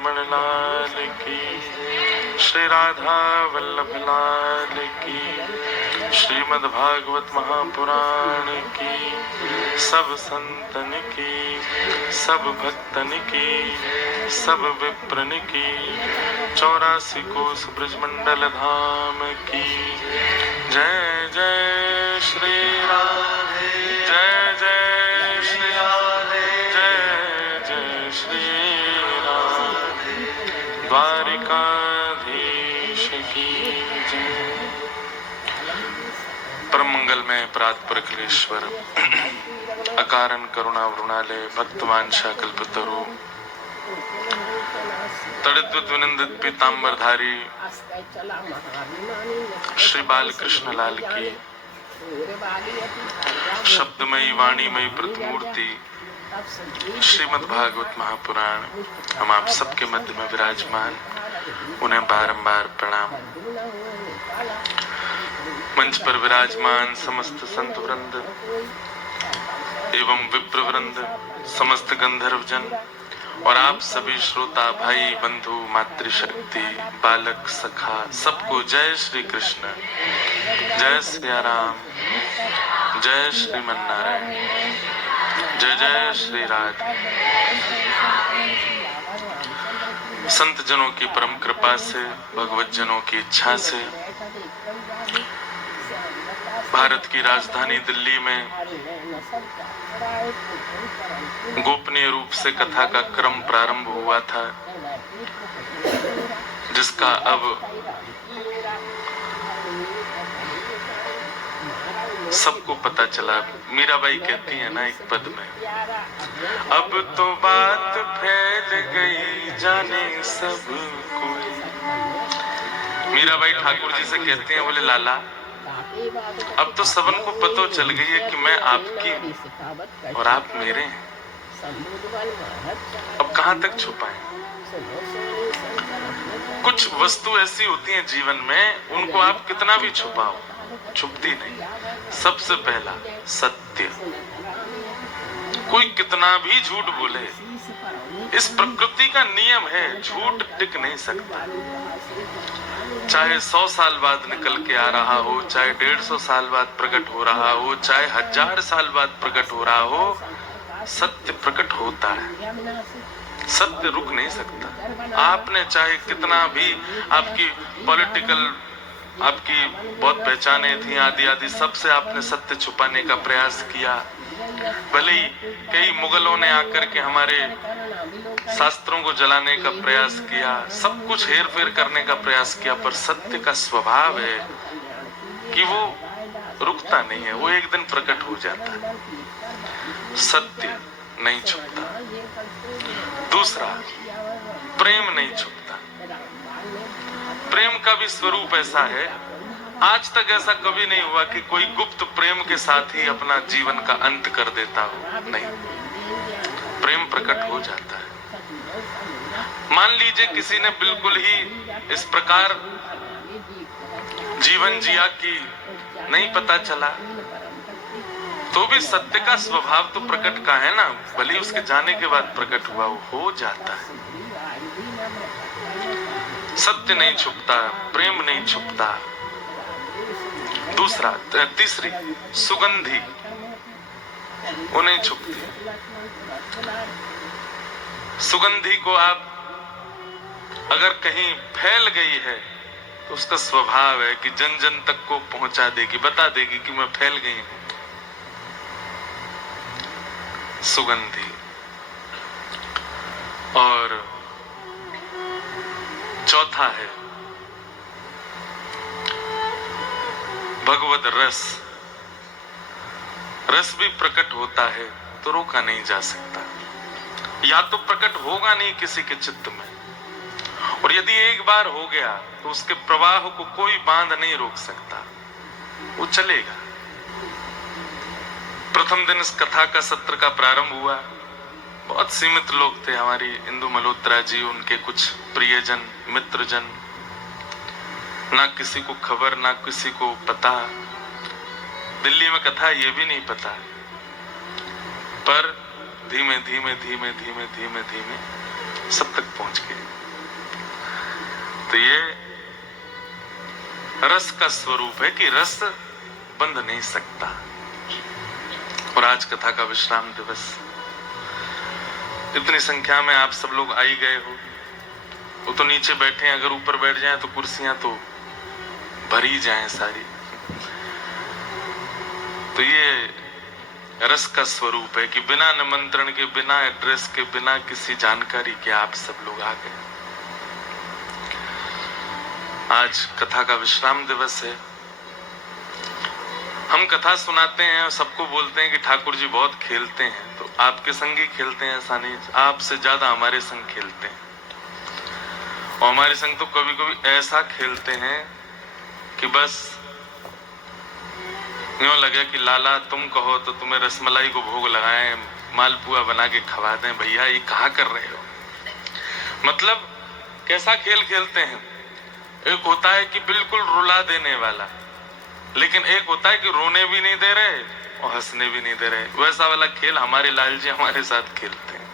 रमण लाल की, श्री राधा वल्लभ लाल की, श्रीमद् भागवत महापुराण की, सब संतन की, सब भक्तन की, सब विप्रन की, 84 कोस ब्रजमंडल धाम की जय जय श्री राधे, जय जय श्री राधे, जय जय श्री राधे, द्वारिकाधीश की जय। परम मंगल में प्रातपर अखिलेश्वर, अकारण करुणा वृणालय, भक्तवांछा कल्पतरु, तड़िद्वत विनंदित पीतांबरधारी श्री बालकृष्ण लाल की शब्दमयी वाणीमयी प्रतिमूर्ति श्रीमद् भागवत महापुराण हम आप सबके मध्य में विराजमान, उन्हें बारंबार प्रणाम। मंच पर विराजमान समस्त संत वृंद एवं विप्र वृंद, समस्त गंधर्व जन और आप सभी श्रोता भाई बंधु मातृशक्ति बालक सखा सबको जय श्री कृष्ण, जय सिया राम, जय श्रीमन नारायण, जय जय श्री राधे। संत जनों की परम कृपा से, भगवत जनों की इच्छा से भारत की राजधानी दिल्ली में गोपनीय रूप से कथा का क्रम प्रारंभ हुआ था, जिसका अब सबको पता चला। मीराबाई कहती है ना एक पद में, अब तो बात फैल गई जाने सब कोई। मीराबाई ठाकुर जी से कहती हैं, बोले लाला अब तो सबन को पता चल गई है कि मैं आपकी और आप मेरे हैं, अब कहां तक छुपाएं। कुछ वस्तु ऐसी होती हैं जीवन में, उनको आप कितना भी छुपाओ छुपती नहीं। सबसे पहला सत्य, कोई कितना भी झूठ बोले, इस प्रकृति का नियम है, झूठ टिक नहीं सकता। चाहे 100 साल बाद निकल के आ रहा हो, चाहे 150 साल बाद प्रकट हो रहा हो, चाहे 1000 साल बाद प्रकट हो रहा हो, सत्य प्रकट होता है, सत्य रुक नहीं सकता। आपने चाहे कितना भी आपकी पॉलिटिकल आपकी बहुत पहचाने थी आदि आदि, सबसे आपने सत्य छुपाने का प्रयास किया। भले ही कई मुगलों ने आकर के हमारे शास्त्रों को जलाने का प्रयास किया, सब कुछ हेर फेर करने का प्रयास किया, पर सत्य का स्वभाव है कि वो रुकता नहीं है, वो एक दिन प्रकट हो जाता है। सत्य नहीं छुपता। दूसरा, प्रेम नहीं छुपता। प्रेम का भी स्वरूप ऐसा है, आज तक ऐसा कभी नहीं हुआ कि कोई गुप्त प्रेम के साथ ही अपना जीवन का अंत कर देता हो, नहीं, प्रेम प्रकट हो जाता है। मान लीजिए किसी ने बिल्कुल ही इस प्रकार जीवन जिया कि नहीं पता चला, तो भी सत्य का स्वभाव तो प्रकट का है ना, भले उसके जाने के बाद प्रकट हुआ, वो हो जाता है। सत्य नहीं छुपता, प्रेम नहीं छुपता। दूसरा, तीसरी, सुगंधी, वो नहीं छुपती। सुगंधी को आप अगर कहीं फैल गई है तो उसका स्वभाव है कि जन जन तक को पहुंचा देगी, बता देगी कि मैं फैल गई हूं। सुगंधी। और चौथा है भगवद रस। रस भी प्रकट होता है तो रोका नहीं जा सकता, या तो प्रकट होगा नहीं किसी के चित्त में, और यदि एक बार हो गया तो उसके प्रवाह को कोई बांध नहीं रोक सकता, वो चलेगा। प्रथम दिन इस कथा का सत्र का प्रारंभ हुआ। बहुत सीमित लोग थे, हमारी इंदु मल्होत्रा जी, उनके कुछ प्रियजन मित्रजन, ना किसी को खबर ना किसी को पता। दिल्ली में कथा ये भी नहीं पता, पर धीमे धीमे धीमे धीमे धीमे धीमे सब तक पहुंच गए। तो ये रस का स्वरूप है कि रस बंध नहीं सकता। और आज कथा का विश्राम दिवस, इतनी संख्या में आप सब लोग आई गए हो। वो तो नीचे बैठे हैं, अगर ऊपर बैठ जाएं तो कुर्सियां तो भरी जाएं सारी। तो ये रस का स्वरूप है कि बिना निमंत्रण के, बिना एड्रेस के, बिना किसी जानकारी के आप सब लोग आ गए। आज कथा का विश्राम दिवस है। हम कथा सुनाते हैं और सबको बोलते हैं कि ठाकुर जी बहुत खेलते हैं, तो आपके संग ही खेलते हैं, ऐसा नहीं, आपसे ज्यादा हमारे संग खेलते हैं। और हमारे संग तो कभी कभी ऐसा खेलते हैं कि बस यूं लगे कि लाला तुम कहो तो तुम्हें रसमलाई को भोग लगाएं, मालपुआ बना के खवा दें। भैया ये कहाँ कर रहे हो? मतलब कैसा खेल खेलते हैं? एक होता है कि बिल्कुल रुला देने वाला, लेकिन एक होता है कि रोने भी नहीं दे रहे और हंसने भी नहीं दे रहे। वैसा वाला खेल हमारे लाल जी हमारे साथ खेलते हैं।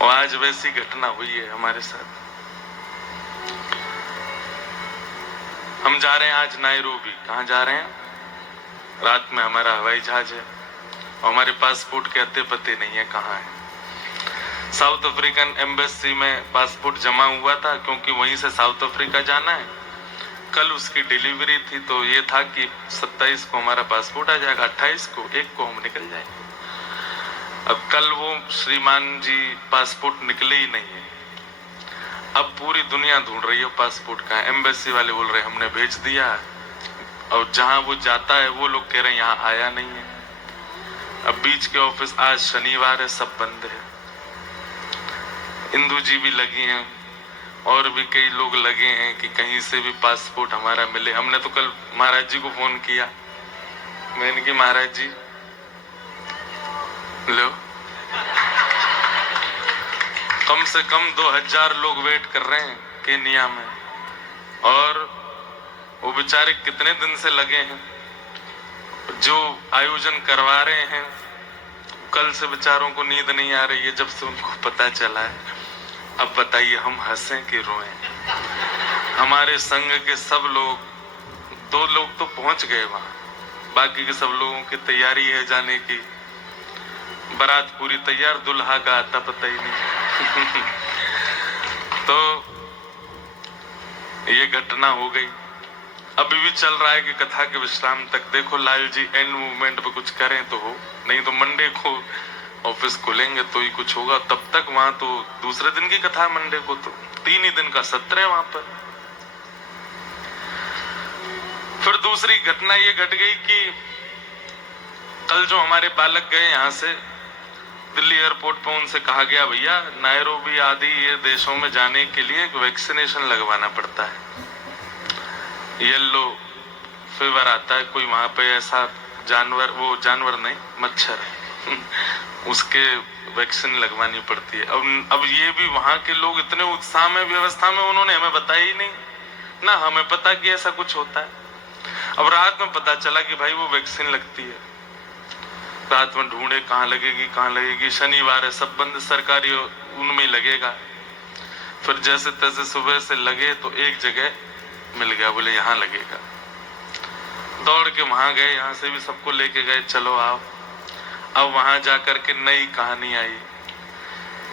और आज वैसी घटना हुई है हमारे साथ। हम जा रहे हैं आज नायरोबी। कहाँ जा रहे हैं? रात में हमारा हवाई जहाज है और हमारे पासपोर्ट के अते पते नहीं है कहाँ है। साउथ अफ्रीकन एम्बेसी में पासपोर्ट जमा हुआ था, क्योंकि वहीं से साउथ अफ्रीका जाना है। कल उसकी डिलीवरी थी, तो ये था कि 27 को हमारा पासपोर्ट आ जाएगा, 28 को, 1 को हम निकल जाएंगे। अब कल वो श्रीमान जी पासपोर्ट निकले ही नहीं है। अब पूरी दुनिया ढूंढ रही है पासपोर्ट का। एम्बेसी वाले बोल रहे हमने भेज दिया, और जहां वो जाता है वो लोग कह रहे हैं यहाँ आया नहीं है। अब बीच के ऑफिस, आज शनिवार है, सब बंद है। इंदू जी भी लगी हैं और भी कई लोग लगे हैं कि कहीं से भी पासपोर्ट हमारा मिले। हमने तो कल महाराज जी को फोन किया, मैंने कि महाराज जी लो, कम से कम 2000 लोग वेट कर रहे हैं केनिया में, और वो बेचारे कितने दिन से लगे हैं। जो आयोजन करवा रहे हैं, कल से बेचारों को नींद नहीं आ रही है जब से उनको पता चला है। अब बताइए हम हंसें कि रोएं? हमारे संघ के सब लोग, 2 लोग तो पहुंच गए वहां, बाकी के सब लोगों की तैयारी है जाने की। बारात पूरी तैयार, दुल्हा का आता पता ही नहीं। तो ये घटना हो गई। अभी भी चल रहा है कि कथा के विश्राम तक। देखो लाल जी एंड मूवमेंट पे कुछ करें तो हो, नहीं तो मंडे को ऑफिस खोलेंगे तो ही कुछ होगा। तब तक वहां तो दूसरे दिन की कथा, मंडे को तो 3 ही दिन का सत्र है वहां पर। फिर दूसरी घटना ये घट गई कि कल जो हमारे बालक गए यहाँ से दिल्ली एयरपोर्ट पर, उनसे कहा गया भैया नायरोबी आदि ये देशों में जाने के लिए एक वैक्सीनेशन लगवाना पड़ता है। येलो फीवर आता है, कोई वहां पे ऐसा जानवर, वो जानवर नहीं, मच्छर उसके वैक्सीन लगवानी पड़ती है। अब ये भी वहां के लोग इतने उत्साह में, व्यवस्था में, उन्होंने हमें बताया ही नहीं ना, हमें पता कि ऐसा कुछ होता है। अब रात में पता चला कि भाई वो वैक्सीन लगती है। रात में ढूंढे कहाँ लगेगी, कहाँ लगेगी। शनिवार है, सब बंद सरकारी, उनमें लगेगा। फिर जैसे तैसे सुबह से लगे तो एक जगह मिल गया, बोले यहाँ लगेगा। दौड़ के वहां गए, यहाँ से भी सबको लेके गए, चलो आओ। अब वहां जाकर के नई कहानी आई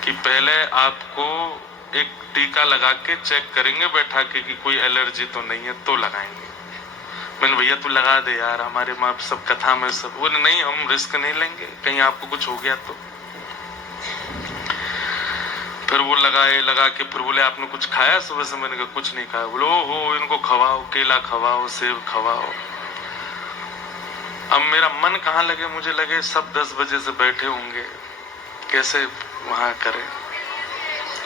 कि पहले आपको एक टीका लगा के चेक करेंगे बैठा के कि कोई एलर्जी तो नहीं है, तो लगाएंगे। मैंने भैया तू लगा दे यार, हमारे माँ सब कथा में सब। वो नहीं, हम रिस्क नहीं लेंगे, कहीं आपको कुछ हो गया तो। फिर वो लगाए, लगा के फिर बोले आपने कुछ खाया सुबह से? मैंने कहा कुछ नहीं खाया। बोले ओहो, इनको खवाओ, केला खवाओ, सेब खवाओ। अब मेरा मन कहाँ लगे, मुझे लगे सब 10 बजे से बैठे होंगे, कैसे वहां करें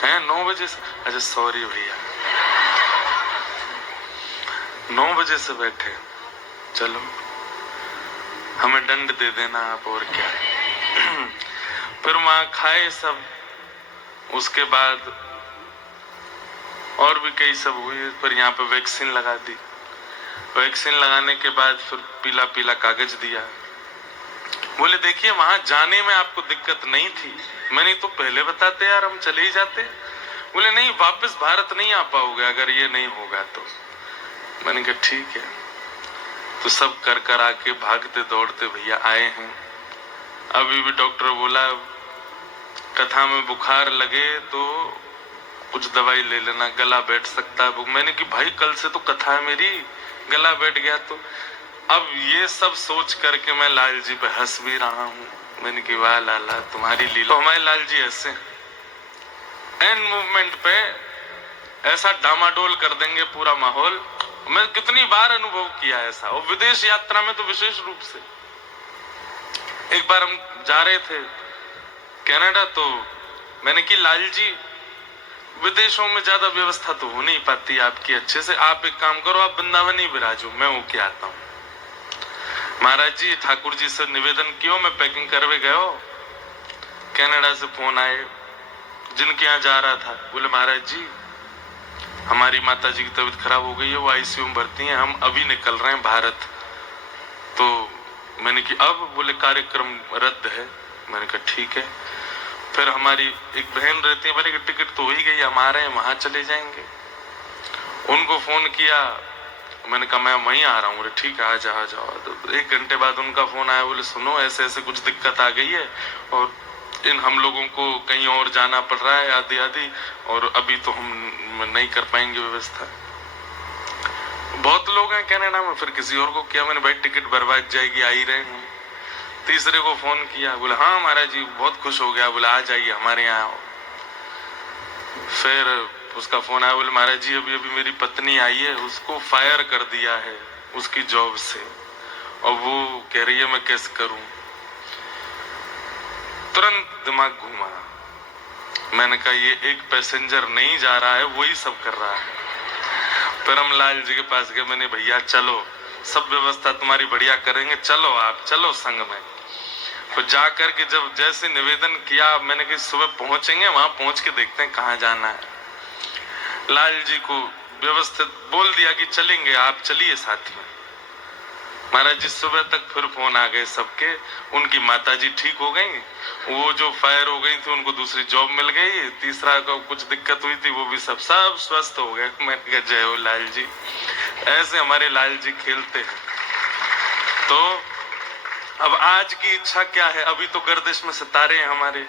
हैं? 9 बजे से, अच्छा सॉरी भैया, 9 बजे से बैठे, चलो हमें दंड दे देना आप, और क्या। फिर वहां खाए सब, उसके बाद और भी कई सब हुए। फिर यहाँ पे वैक्सीन लगा दी। वैक्सीन लगाने के बाद फिर पीला पीला कागज दिया बोले देखिए वहां जाने में आपको दिक्कत नहीं थी, मैंने तो पहले बताते यार, हम चले ही जाते। बोले नहीं, वापस भारत नहीं आ पाओगे अगर ये नहीं होगा तो। मैंने कहा ठीक है। तो सब कर कर आके भागते दौड़ते भैया आए हैं। अभी भी डॉक्टर बोला कथा में बुखार लगे तो कुछ दवाई ले लेना, गला बैठ सकता है। मैंने कि भाई कल से तो कथा है मेरी, गला बैठ गया तो। अब ये सब सोच करके मैं लाल जी पे हंस भी रहा हूँ। मैंने कि वाह लाला तुम्हारी लीला। तो हमारे लाल जी ऐसे एंड मूवमेंट पे ऐसा डामाडोल कर देंगे पूरा माहौल। मैं कितनी बार अनुभव किया ऐसा, और विदेश यात्रा में तो विशेष रूप से। एक बार हम जा रहे थे कनाडा, तो मैंने कि लाल जी विदेशों में ज्यादा व्यवस्था तो हो नहीं पाती आपकी अच्छे से, आप एक काम करो, आप वृंदावन ही विराजो, मैं होके आता हूँ। महाराज जी ठाकुर जी से निवेदन किया, मैं पैकिंग करवे गयो। कनाडा से फोन आए जिनके यहाँ जा रहा था, बोले महाराज जी हमारी माता जी की तबीयत खराब हो गई है, वो आईसीयू में भर्ती हैं, हम अभी निकल रहे हैं भारत। तो मैंने कि अब? बोले कार्यक्रम रद्द है। मैंने कहा ठीक है। फिर हमारी एक बहन रहती है, मैंने कहा टिकट तो हो ही गई, हम आ रहे हैं, वहां चले जाएंगे। उनको फोन किया, मैंने कहा मैं वहीं आ रहा हूँ। बोले ठीक है आ जाओ। तो 1 घंटे बाद उनका फोन आया, बोले सुनो ऐसे ऐसे कुछ दिक्कत आ गई है और इन हम लोगों को कहीं और जाना पड़ रहा है आदि आदि, और अभी तो हम नहीं कर पाएंगे व्यवस्था। बहुत लोग हैं कनाडा में। फिर किसी और को किया, मैंने भाई टिकट बर्बाद जाएगी, आ ही रहे हैं। तीसरे को फोन किया, बोले हाँ महाराज जी बहुत खुश हो गया, बोले आ जाइए हमारे यहाँ आओ। फिर उसका फोन आया, बोले महाराज जी अभी अभी मेरी पत्नी आई है, उसको फायर कर दिया है उसकी जॉब से, और वो कह रही है मैं कैसे करूं। तुरंत दिमाग घूमा। मैंने कहा ये एक पैसेंजर नहीं जा रहा है, वही सब कर रहा है। फिर हम लाल जी के पास गए, मैंने भैया चलो सब व्यवस्था तुम्हारी बढ़िया करेंगे, चलो आप चलो संग में। तो जाकर के जब जैसे निवेदन किया, मैंने कहा सुबह पहुंचेंगे, वहां पहुंच के देखते हैं कहाँ जाना है। लाल जी को व्यवस्थित बोल दिया कि चलेंगे, आप चलिए साथ में। महाराज जी सुबह तक फिर फोन आ गए सबके, उनकी माताजी ठीक हो गई, वो जो फायर हो गई थी उनको दूसरी जॉब मिल गई, तीसरा को कुछ दिक्कत हुई थी वो भी सब स्वस्थ हो गए। मैंने कहा जय हो लाल जी। ऐसे हमारे लाल जी खेलते हैं। तो अब आज की इच्छा क्या है? अभी तो गर्दिश में सितारे हैं हमारे,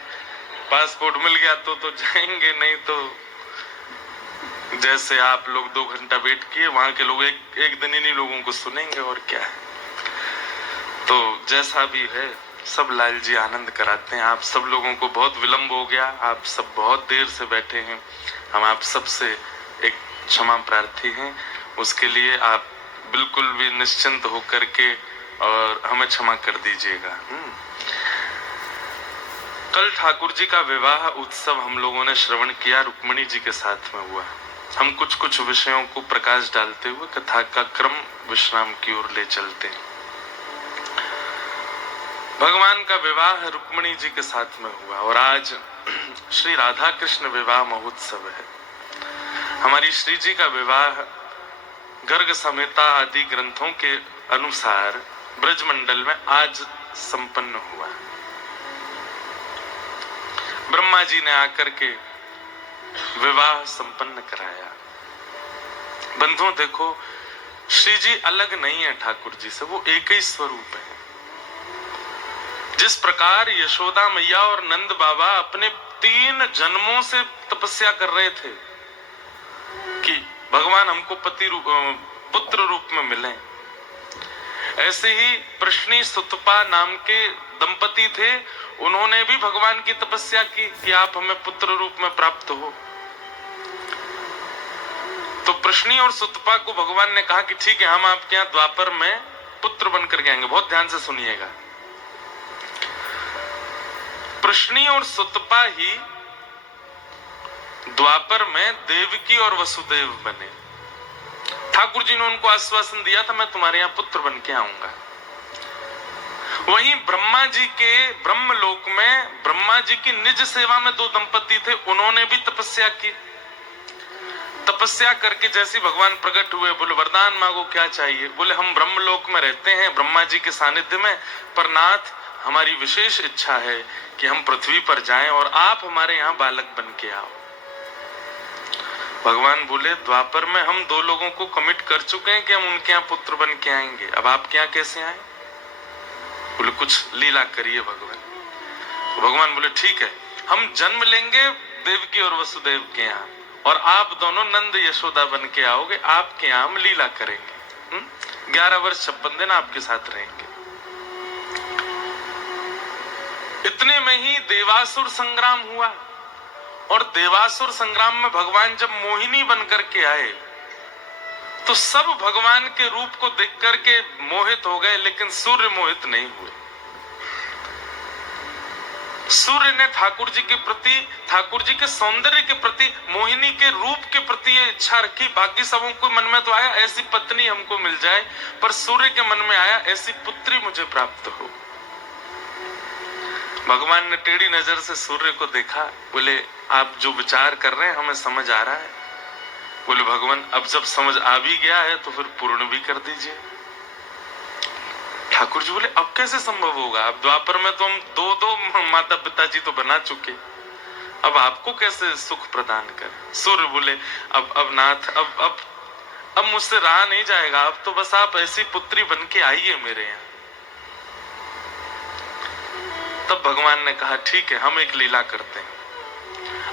पासपोर्ट मिल गया तो जाएंगे, नहीं तो जैसे आप लोग 2 घंटा वेट किए, वहां के लोग एक दिन इन्हीं लोगों को सुनेंगे, और क्या है। तो जैसा भी है सब लाल जी आनंद कराते हैं। आप सब लोगों को बहुत विलंब हो गया, आप सब बहुत देर से बैठे हैं, हम आप सबसे एक क्षमा प्रार्थी हैं। उसके लिए आप बिल्कुल भी निश्चिंत होकर के और हमें क्षमा कर दीजिएगा। कल ठाकुर जी का विवाह उत्सव हम लोगों ने श्रवण किया, रुक्मणी जी के साथ में हुआ। हम कुछ कुछ विषयों को प्रकाश डालते हुए कथा का क्रम विश्राम की ओर ले चलते हैं। भगवान का विवाह रुक्मणी जी के साथ में हुआ, और आज श्री राधा कृष्ण विवाह महोत्सव है। हमारी श्री जी का विवाह गर्ग संहिता आदि ग्रंथों के अनुसार ब्रजमंडल में आज संपन्न हुआ। ब्रह्मा जी ने आकर के विवाह संपन्न कराया। बंधुओं देखो, श्री जी अलग नहीं है ठाकुर जी से, वो एक ही स्वरूप है। जिस प्रकार यशोदा मैया और नंद बाबा अपने 3 जन्मों से तपस्या कर रहे थे कि भगवान हमको पुत्र रूप में मिले, ऐसे ही प्रश्नी सुतपा नाम के दंपति थे, उन्होंने भी भगवान की तपस्या की कि आप हमें पुत्र रूप में प्राप्त हो। तो प्रश्नी और सुतपा को भगवान ने कहा कि ठीक है, हम आपके यहाँ द्वापर में पुत्र बनकर के आएंगे। बहुत ध्यान से सुनिएगा। प्रश्नी और सुतपा ही द्वापर में देवकी और वसुदेव बने। ठाकुर जी ने उनको आश्वासन दिया था मैं तुम्हारे यहाँ पुत्र बन के आऊंगा। वहीं ब्रह्मा जी के ब्रह्मलोक में ब्रह्मा जी की निज सेवा में 2 दंपति थे, उन्होंने भी तपस्या की। तपस्या करके जैसे भगवान प्रकट हुए, बोले वरदान मांगो क्या चाहिए। बोले हम ब्रह्मलोक में रहते हैं ब्रह्मा जी के सानिध्य में, पर नाथ हमारी विशेष इच्छा है कि हम पृथ्वी पर जाएं और आप हमारे यहाँ बालक बन के आओ। भगवान बोले द्वापर में हम 2 लोगों को कमिट कर चुके हैं कि हम उनके यहाँ पुत्र बन के आएंगे, अब आपके यहाँ कैसे आए? बोले कुछ लीला करिए भगवान। तो भगवान बोले ठीक है, हम जन्म लेंगे देवकी और वसुदेव के यहाँ और आप दोनों नंद यशोदा बन के आओगे, आपके यहाँ हम लीला करेंगे। 11 वर्ष 56 दिन आपके साथ रहेंगे। इतने में ही देवासुर संग्राम हुआ और देवासुर संग्राम में भगवान जब मोहिनी बनकर के आए तो सब भगवान के रूप को देख करके मोहित हो गए, लेकिन सूर्य मोहित नहीं हुए। सूर्य ने ठाकुर जी के प्रति, ठाकुर जी के सौंदर्य के प्रति, मोहिनी के रूप के प्रति ये इच्छा रखी। बाकी सबों को मन में तो आया ऐसी पत्नी हमको मिल जाए, पर सूर्य के मन में आया ऐसी पुत्री मुझे प्राप्त हो। भगवान ने टेढ़ी नजर से सूर्य को देखा, बोले आप जो विचार कर रहे हैं हमें समझ आ रहा है। बोले भगवान अब जब समझ आ भी गया है तो फिर पूर्ण भी कर दीजिए। ठाकुर जी बोले अब कैसे संभव होगा, अब द्वापर में तो हम 2 माता पिता जी तो बना चुके, अब आपको कैसे सुख प्रदान करें। सूर्य बोले अब नाथ अब मुझसे रहा नहीं जाएगा, अब तो बस आप ऐसी पुत्री बन के आइए मेरे यहाँ। तब भगवान ने कहा ठीक है, हम एक लीला करते हैं,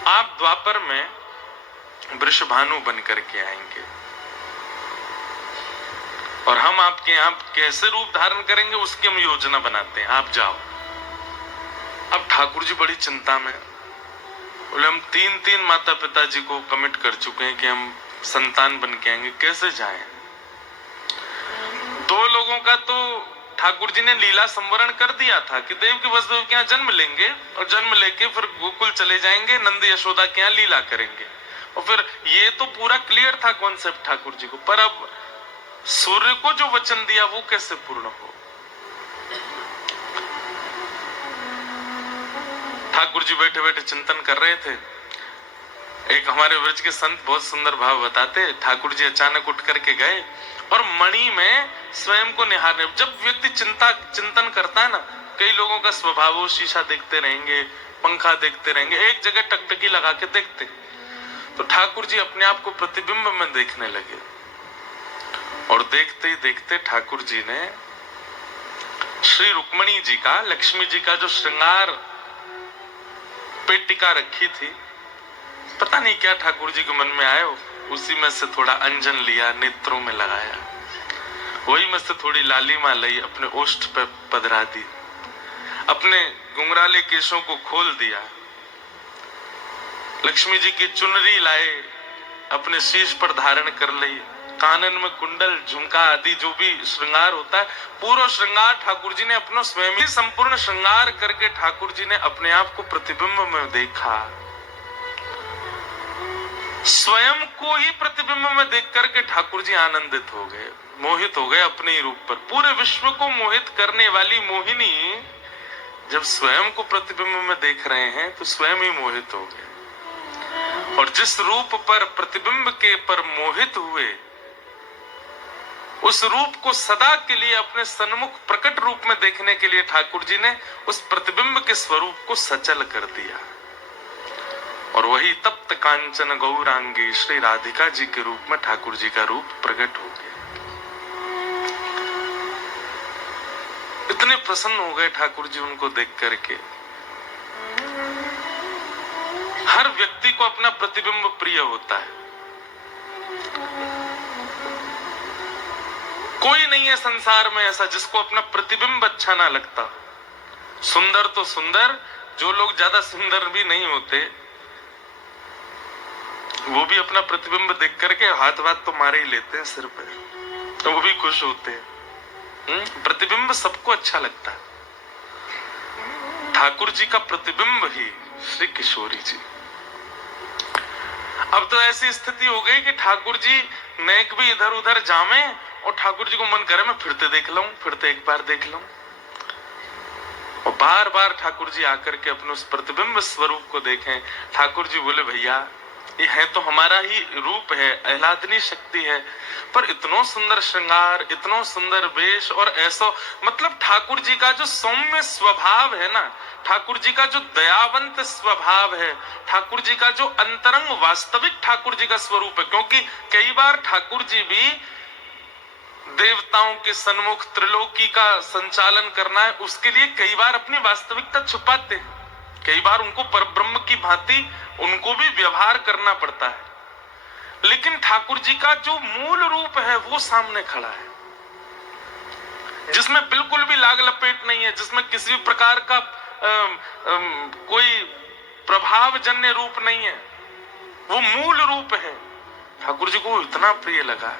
आप द्वापर में वृषभानु बन करके आएंगे और हम आपके यहाँ कैसे रूप धारण करेंगे उसकी हम योजना बनाते हैं, आप जाओ। अब ठाकुर जी बड़ी चिंता में, बोले हम 3 माता पिता जी को कमिट कर चुके हैं कि हम संतान बन के आएंगे, कैसे जाएं? 2 लोगों का तो ठाकुर जी ने लीला संवरण कर दिया था कि देव के वसुदेव के यहाँ जन्म लेंगे और जन्म लेके फिर गोकुल चले जाएंगे, नंद यशोदा के यहाँ लीला करेंगे, और फिर ये तो पूरा क्लियर था कॉन्सेप्ट ठाकुर जी को। पर अब सूर्य को जो वचन दिया वो कैसे पूर्ण हो? ठाकुर जी बैठे बैठे चिंतन कर रहे थे। एक हमारे व्रज के संत बहुत सुंदर भाव बताते, ठाकुर जी अचानक उठ करके गए और मणि में स्वयं को निहारने। जब व्यक्ति चिंतन करता है ना, कई लोगों का स्वभाव वो शीशा देखते रहेंगे, पंखा देखते रहेंगे, एक जगह टकटकी लगा के देखते। तो ठाकुर जी अपने आप को प्रतिबिंब में देखने लगे और देखते ही देखते ठाकुर जी ने श्री रुक्मणी जी का, लक्ष्मी जी का जो श्रृंगार पेटिका रखी थी, पता नहीं क्या ठाकुर जी के मन में आया, उसी में से थोड़ा अंजन लिया, नेत्रों में लगाया, वही में से थोड़ी लालिमा लाई, अपने ओष्ठ पे पधरा दी, अपने घुंघराले केशों को खोल दिया, लक्ष्मी जी की चुनरी लाए, अपने शीश पर धारण कर ली, कानन में कुंडल, झुमका आदि जो भी श्रृंगार होता है, पूरा श्रृंगार ठाकुर जी ने अपना स्वयं ही संपूर्ण श्रृंगार करके ठाकुर जी ने अपने आप को प्रतिबिंब में देखा। स्वयं को ही प्रतिबिंब में देख करके ठाकुर जी आनंदित हो गए, मोहित हो गए अपने ही रूप पर। पूरे विश्व को मोहित करने वाली मोहिनी जब स्वयं को प्रतिबिंब में देख रहे हैं तो स्वयं ही मोहित हो गए। और जिस रूप पर प्रतिबिंब के पर मोहित हुए, उस रूप को सदा के लिए अपने सन्मुख प्रकट रूप में देखने के लिए ठाकुर जी ने उस प्रतिबिंब के स्वरूप को सचल कर दिया। और वही तप्त कांचन गौरांगी श्री राधिका जी के रूप में ठाकुर जी का रूप प्रकट हो गया। इतने प्रसन्न हो गए ठाकुर जी उनको देख करके। हर व्यक्ति को अपना प्रतिबिंब प्रिय होता है, कोई नहीं है संसार में ऐसा जिसको अपना प्रतिबिंब अच्छा ना लगता। सुंदर तो सुंदर, जो लोग ज्यादा सुंदर भी नहीं होते वो भी अपना प्रतिबिंब देख करके हाथ तो मारे ही लेते हैं सिर पे, तो वो भी खुश होते हैं। प्रतिबिंब सबको अच्छा लगता है। ठाकुर जी का प्रतिबिंब ही श्री किशोरी जी। अब तो ऐसी स्थिति हो गई कि ठाकुर जी नेक भी इधर उधर जामे और ठाकुर जी को मन करे मैं फिरते देख लूं, फिरते एक बार देख लूं। और बार बार ठाकुर जी आकर के अपने उस प्रतिबिंब स्वरूप को देखें। ठाकुर जी बोले भैया ये है तो हमारा ही रूप है, आह्लादनी शक्ति है, पर इतनो सुंदर श्रृंगार, इतनो सुंदर वेश, और ऐसा मतलब ठाकुर जी का जो सौम्य स्वभाव है ना, ठाकुर जी का जो दयावंत स्वभाव है, ठाकुर जी का जो अंतरंग वास्तविक ठाकुर जी का स्वरूप है। क्योंकि कई बार ठाकुर जी भी देवताओं के सन्मुख त्रिलोकी का संचालन करना है, उसके लिए कई बार अपनी वास्तविकता छुपाते हैं। कई बार उनको परब्रह्म की भांति उनको भी व्यवहार करना पड़ता है, लेकिन ठाकुर जी का जो मूल रूप है वो सामने खड़ा है, जिसमें बिल्कुल भी लाग लपेट नहीं है, जिसमें किसी प्रकार का कोई प्रभावजन्य रूप नहीं है, वो मूल रूप है। ठाकुर जी को इतना प्रिय लगा,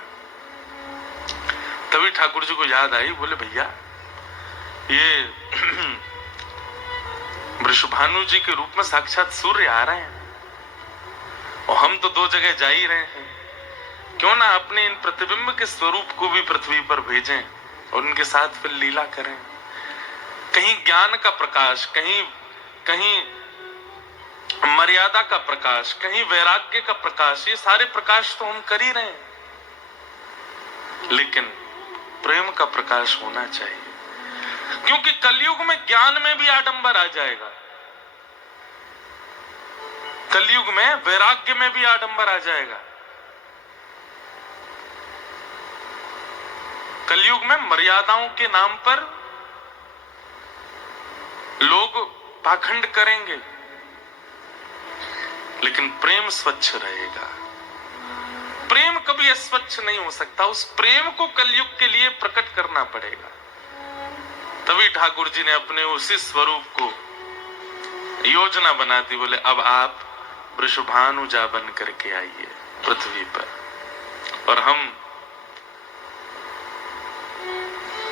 तभी ठाकुर जी को याद आई, बोले भैया ये वृषभानु जी के रूप में साक्षात सूर्य आ रहे हैं, और हम तो दो जगह जा ही रहे हैं, क्यों ना अपने इन प्रतिबिंब के स्वरूप को भी पृथ्वी पर भेजें और उनके साथ फिर लीला करें। कहीं ज्ञान का प्रकाश, कहीं कहीं मर्यादा का प्रकाश, कहीं वैराग्य का प्रकाश, ये सारे प्रकाश तो हम कर ही रहे हैं, लेकिन प्रेम का प्रकाश होना चाहिए, क्योंकि कलयुग में ज्ञान में भी आडंबर आ जाएगा, कलयुग में वैराग्य में भी आडंबर आ जाएगा, कलयुग में मर्यादाओं के नाम पर लोग पाखंड करेंगे, लेकिन प्रेम स्वच्छ रहेगा। प्रेम कभी अस्वच्छ नहीं हो सकता, उस प्रेम को कलयुग के लिए प्रकट करना पड़ेगा। तभी ठाकुर जी ने अपने उसी स्वरूप को योजना बना दी, बोले अब आप वृषभानुजा बन करके आइए पृथ्वी पर, और हम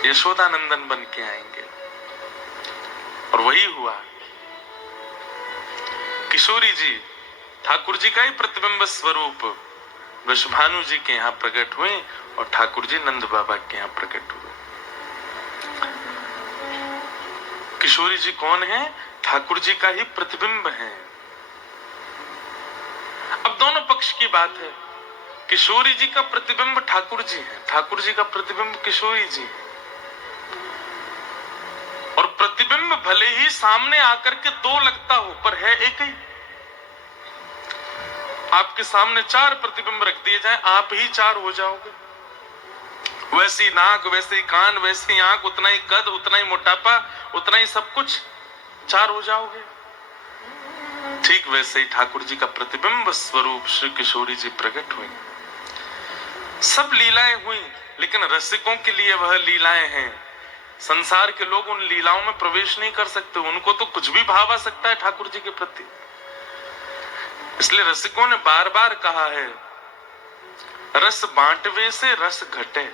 यशोदानंदन बन के आएंगे। और वही हुआ, किशोरी जी ठाकुर जी का ही प्रतिबिंब स्वरूप वृषभानु जी के यहाँ प्रकट हुए, और ठाकुर जी नंद बाबा के यहाँ प्रकट हुए। किशोरी जी कौन है? ठाकुर जी का ही प्रतिबिंब है। अब दोनों पक्ष की बात है, किशोरी जी का प्रतिबिंब ठाकुर जी है, ठाकुर जी का प्रतिबिंब किशोरी जी है, और प्रतिबिंब भले ही सामने आकर के दो लगता हो, पर है एक ही। आपके सामने चार प्रतिबिंब रख दिए जाए, आप ही चार हो जाओगे। वैसी नाक, वैसे ही कान, वैसी आंख, उतना ही कद, उतना ही मोटापा, उतना ही सब कुछ, चार हो जाओगे। ठीक वैसे ही ठाकुर जी का प्रतिबिंब स्वरूप श्री किशोरी जी प्रकट हुई। सब लीलाएं हुई, लेकिन रसिकों के लिए वह लीलाएं हैं। संसार के लोग उन लीलाओं में प्रवेश नहीं कर सकते, उनको तो कुछ भी भाव आ सकता है ठाकुर जी के प्रति। इसलिए रसिकों ने बार बार कहा है, रस बांटवे से रस घटे,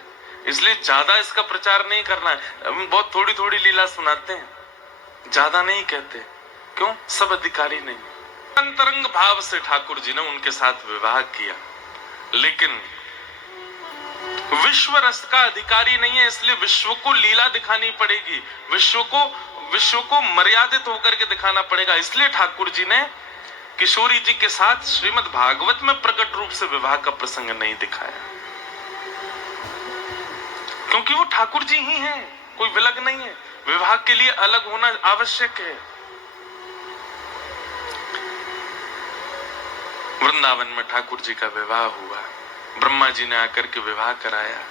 इसलिए ज्यादा इसका प्रचार नहीं करना है। हम बहुत थोड़ी थोड़ी लीला सुनाते हैं, ज्यादा नहीं कहते। क्यों? सब अधिकारी नहीं। अंतरंग भाव से ठाकुर जी ने उनके साथ विवाह किया, लेकिन विश्व रस का अधिकारी नहीं है, इसलिए विश्व को लीला दिखानी पड़ेगी, विश्व को मर्यादित होकर के दिखाना पड़ेगा। इसलिए ठाकुर जी ने किशोरी जी के साथ श्रीमद् भागवत में प्रकट रूप से विवाह का प्रसंग नहीं दिखाया, क्योंकि वो ठाकुर जी ही हैं, कोई विलग नहीं है। विवाह के लिए अलग होना आवश्यक है। वृंदावन में ठाकुर जी का विवाह हुआ, ब्रह्मा जी ने आकर के विवाह कराया,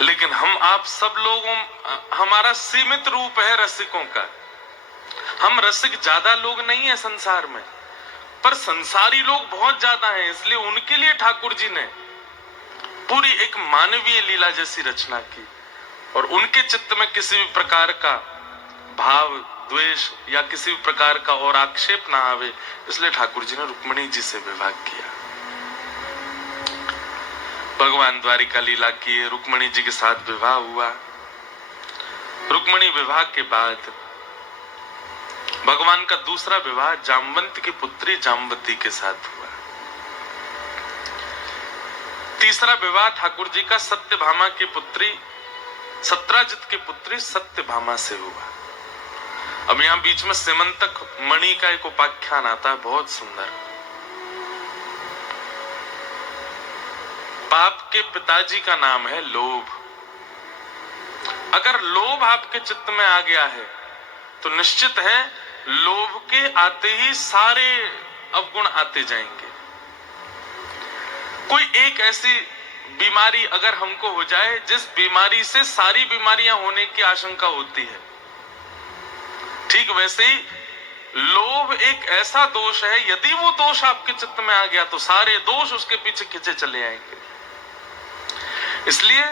लेकिन हम आप सब लोगों, हमारा सीमित रूप है रसिकों का। हम रसिक ज्यादा लोग नहीं है संसार में, पर संसारी लोग बहुत ज्यादा हैं, इसलिए उनके लिए ठाकुर जी ने पूरी एक मानवीय लीला जैसी रचना की, और उनके चित्त में किसी भी प्रकार का भाव, द्वेष या किसी भी प्रकार का और आक्षेप ना आवे, इसलिए ठाकुर जी ने रुक्मिणी जी से विवाह किया। भगवान द्वारिका लीला किए, रुक्मिणी जी के साथ विवाह हुआ। रुक्मिणी विवाह के बाद भगवान का दूसरा विवाह जामवंत की पुत्री जामवती के साथ हुआ। तीसरा विवाह ठाकुर जी का सत्यभामा की पुत्री, सत्राजित की पुत्री सत्यभामा से हुआ। अब यहां बीच में सिमंतक मणि का एक उपाख्यान आता है, बहुत सुंदर। पाप के पिताजी का नाम है लोभ। अगर लोभ आपके चित्त में आ गया है तो निश्चित है लोभ के आते ही सारे अवगुण आते जाएंगे। कोई एक ऐसी बीमारी अगर हमको हो जाए जिस बीमारी से सारी बीमारियां होने की आशंका होती है, ठीक वैसे ही लोभ एक ऐसा दोष है, यदि वो दोष आपके चित्त में आ गया तो सारे दोष उसके पीछे खींचे चले आएंगे। इसलिए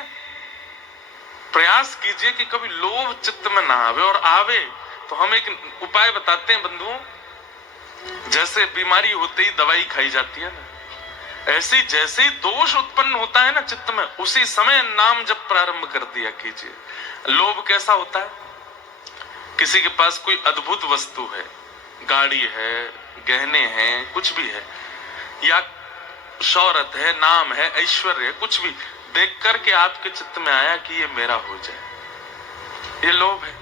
प्रयास कीजिए कि कभी लोभ चित्त में ना आवे, और आवे तो हम एक उपाय बताते हैं बंधुओं। जैसे बीमारी होते ही दवाई खाई जाती है ना, ऐसे जैसे ही दोष उत्पन्न होता है ना चित्त में, उसी समय नाम जप प्रारंभ कर दिया कीजिए। लोभ कैसा होता है? किसी के पास कोई अद्भुत वस्तु है, गाड़ी है, गहने हैं, कुछ भी है, या शौहरत है, नाम है, ऐश्वर्य है, कुछ भी देख करके आपके चित्त में आया कि ये मेरा हो जाए, ये लोभ है।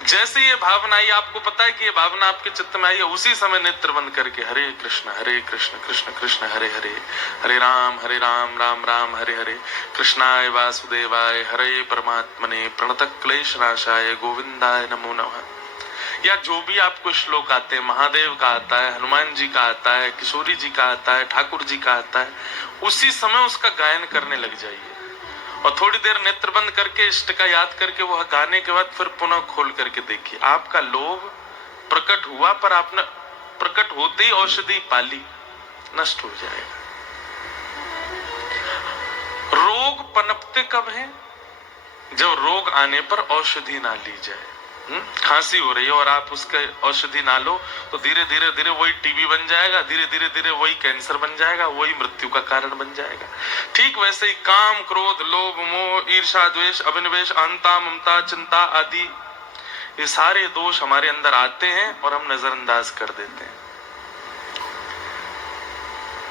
जैसे ये भावना आई, आपको पता है कि ये भावना आपके चित्त में आई है, उसी समय नेत्र बंद करके हरे कृष्ण कृष्ण कृष्ण हरे हरे, हरे राम राम राम हरे हरे, कृष्णाय वासुदेवाय हरे परमात्मने प्रणतः क्लेश नाशाय गोविंदाय नमो नमः। या जो भी आपको श्लोक आते हैं, महादेव का आता है, हनुमान जी का आता है, किशोरी जी का आता है, ठाकुर जी का आता है, उसी समय उसका गायन करने लग जाइए। और थोड़ी देर नेत्र बंद करके इष्ट का याद करके वह गाने के बाद फिर पुनः खोल करके देखिए, आपका लोभ प्रकट हुआ, पर आपने प्रकट होते ही औषधि पाली, नष्ट हो जाएगा। रोग पनपते कब है? जब रोग आने पर औषधि ना ली जाए। खांसी हो रही है और आप उसके औषधि ना लो तो धीरे धीरे धीरे वही टीबी बन जाएगा, धीरे धीरे धीरे वही कैंसर बन जाएगा, वही मृत्यु का कारण बन जाएगा। ठीक वैसे ही काम, क्रोध, लोभ, मोह, ईर्ष्या, द्वेष, अभिनिवेश, अहंता, ममता, चिंता आदि ये सारे दोष हमारे अंदर आते हैं और हम नजरअंदाज कर देते हैं।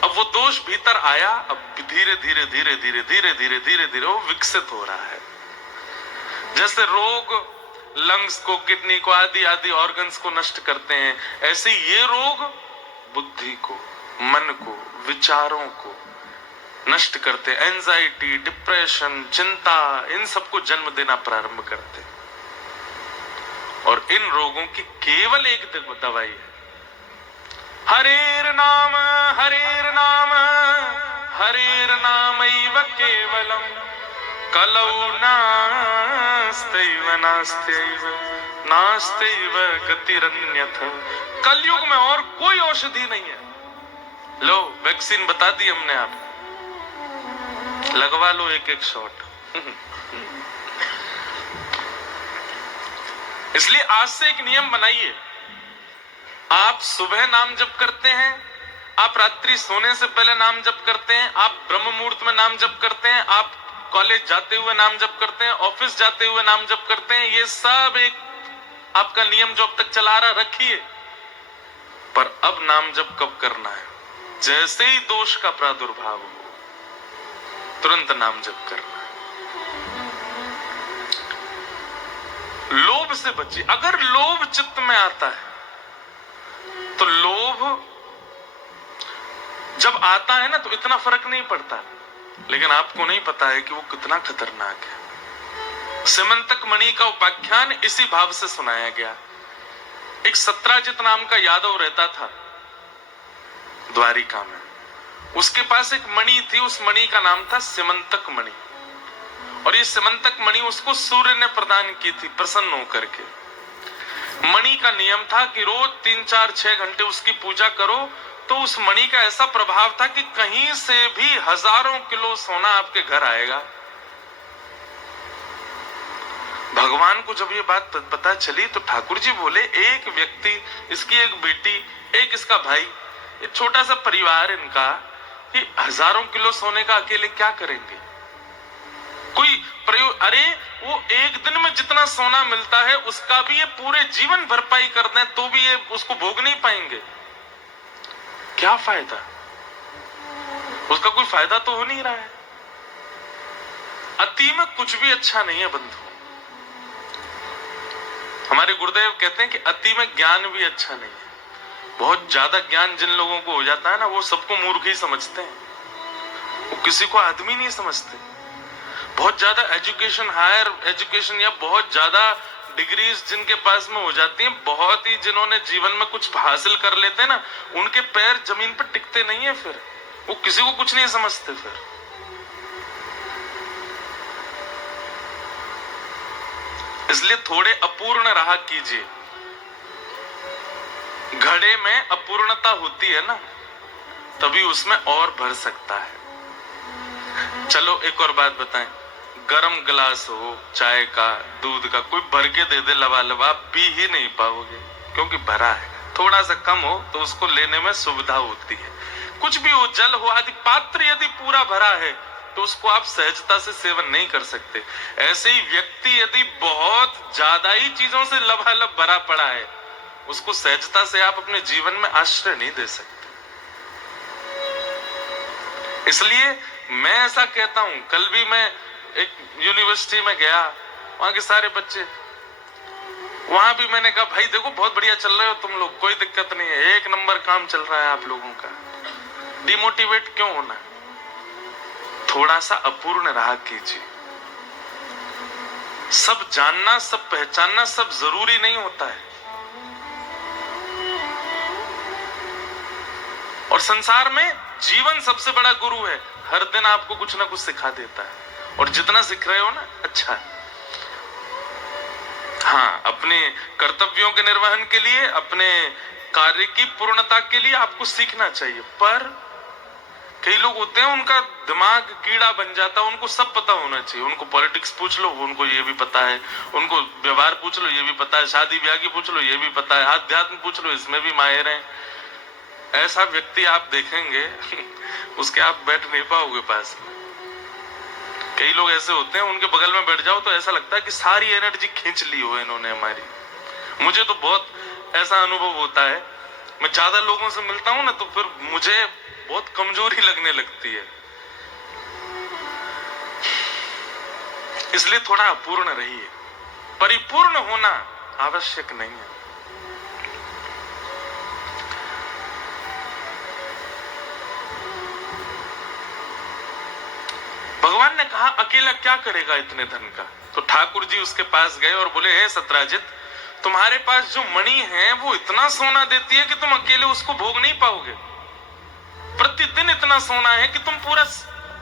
अब वो दोष भीतर आया, अब धीरे धीरे धीरे धीरे धीरे धीरे धीरे धीरे वो विकसित हो रहा है। जैसे रोग लंग्स को, किडनी को, आदि आदि ऑर्गन्स को नष्ट करते हैं, ऐसे ये रोग बुद्धि को, मन को, विचारों को नष्ट करते हैं। एंजाइटी, डिप्रेशन, चिंता, इन सबको जन्म देना प्रारंभ करते हैं। और इन रोगों की केवल एक दवाई है, हरेर नाम हरेर नाम हरेर नामैव केवलम कलौ नास्त्यैव नास्त्यैव नास्त्यैव गतिरन्यथ। कलयुग में और कोई औषधि नहीं है। लो वैक्सीन बता दी हमने, आप लगवा लो एक एक शॉट। इसलिए आज से एक नियम बनाइए, आप सुबह नाम जप करते हैं, आप रात्रि सोने से पहले नाम जप करते हैं, आप ब्रह्म मुहूर्त में नाम जप करते हैं, आप कॉलेज जाते हुए नाम जप करते हैं, ऑफिस जाते हुए नाम जप करते हैं। ये सब एक आपका नियम जो अब तक चला रहा, रखिए। पर अब नाम जप कब करना है? जैसे ही दोष का प्रादुर्भाव हो, तुरंत नाम जप करना है। लोभ से बचिए। अगर लोभ चित्त में आता है तो लोभ जब आता है ना तो इतना फर्क नहीं पड़ता, लेकिन आपको नहीं पता है कि वो कितना खतरनाक है। सिमंतक मणि का उपाख्यान इसी भाव से सुनाया गया। एक सत्राजित नाम का यादव रहता था द्वारिका में। उसके पास एक मणि थी, उस मणि का नाम था सिमंतक मणि। और ये सिमंतक मणि उसको सूर्य ने प्रदान की थी प्रसन्न होकर के। मणि का नियम था कि रोज 3, 4, 6 घंटे उसकी पूजा करो, तो उस मणि का ऐसा प्रभाव था कि कहीं से भी हजारों किलो सोना आपके घर आएगा। भगवान को जब ये बात पता चली तो ठाकुर जी बोले, एक व्यक्ति, इसकी एक बेटी, एक इसका भाई, ये छोटा सा परिवार इनका, कि हजारों किलो सोने का अकेले क्या करेंगे? कोई प्रयोग, अरे वो एक दिन में जितना सोना मिलता है उसका भी ये पूरे जीवन भरपाई कर दें तो भी ये उसको भोग नहीं पाएंगे। क्या फायदा? उसका कोई फायदा तो हो नहीं रहा है। अति में कुछ भी अच्छा नहीं है बंधु। हमारे गुरुदेव कहते हैं कि अति में ज्ञान भी अच्छा नहीं है। बहुत ज्यादा ज्ञान जिन लोगों को हो जाता है ना, वो सबको मूर्ख ही समझते हैं, वो किसी को आदमी नहीं समझते। बहुत ज्यादा एजुकेशन, हायर एजुकेशन या बहुत ज्यादा डिग्रीज जिनके पास में हो जाती हैं, बहुत ही जिन्होंने जीवन में कुछ हासिल कर लेते हैं ना, उनके पैर जमीन पर टिकते नहीं है, फिर वो किसी को कुछ नहीं समझते। फिर इसलिए थोड़े अपूर्ण रहा कीजिए। घड़े में अपूर्णता होती है ना, तभी उसमें और भर सकता है। चलो एक और बात बताएं, गरम गिलास हो चाय का, दूध का, कोई भर के दे दे लबालब, आप पी ही नहीं पाओगे, क्योंकि भरा है। थोड़ा सा कम हो तो उसको लेने में सुविधा होती है। कुछ भी हो, जल हो आदि, पात्र यदि पूरा भरा है तो उसको आप सहजता से सेवन नहीं कर सकते। ऐसे ही व्यक्ति यदि बहुत ज्यादा ही चीजों से लबालब भरा पड़ा है, उसको सहजता से आप अपने जीवन में आश्रय नहीं दे सकते। इसलिए मैं ऐसा कहता हूं, कल भी मैं एक यूनिवर्सिटी में गया, वहां के सारे बच्चे, वहां भी मैंने कहा भाई देखो बहुत बढ़िया चल रहे हो तुम लोग, कोई दिक्कत नहीं है, एक नंबर काम चल रहा है आप लोगों का, डिमोटिवेट क्यों होना है? थोड़ा सा अपूर्ण रहा कीजिए। सब जानना, सब पहचानना, सब जरूरी नहीं होता है। और संसार में जीवन सबसे बड़ा गुरु है, हर दिन आपको कुछ ना कुछ सिखा देता है, और जितना सीख रहे हो ना अच्छा है। हाँ, अपने कर्तव्यों के निर्वहन के लिए, अपने कार्य की पूर्णता के लिए आपको सीखना चाहिए। पर कई लोग होते हैं उनका दिमाग कीड़ा बन जाता है, उनको सब पता होना चाहिए। उनको पॉलिटिक्स पूछ लो, उनको ये भी पता है, उनको व्यवहार पूछ लो, ये भी पता है, शादी ब्याह की पूछ लो, ये भी पता है, आध्यात्म पूछ लो, इसमें भी माहिर हैं। ऐसा व्यक्ति आप देखेंगे उसके आप बैठ नहीं पाओगे पास में। कई लोग ऐसे होते हैं, उनके बगल में बैठ जाओ तो ऐसा लगता है कि सारी एनर्जी खींच ली हो इन्होंने हमारी। मुझे तो बहुत ऐसा अनुभव होता है, मैं ज्यादा लोगों से मिलता हूं ना तो फिर मुझे बहुत कमजोरी लगने लगती है। इसलिए थोड़ा अपूर्ण रहिए, परिपूर्ण होना आवश्यक नहीं है। भगवान ने कहा अकेला क्या करेगा इतने धन का? तो ठाकुर जी उसके पास गए और बोले, हे सत्राजित, तुम्हारे पास जो मणि है वो इतना सोना देती है कि तुम अकेले उसको भोग नहीं पाओगे। प्रतिदिन इतना सोना है कि तुम पूरा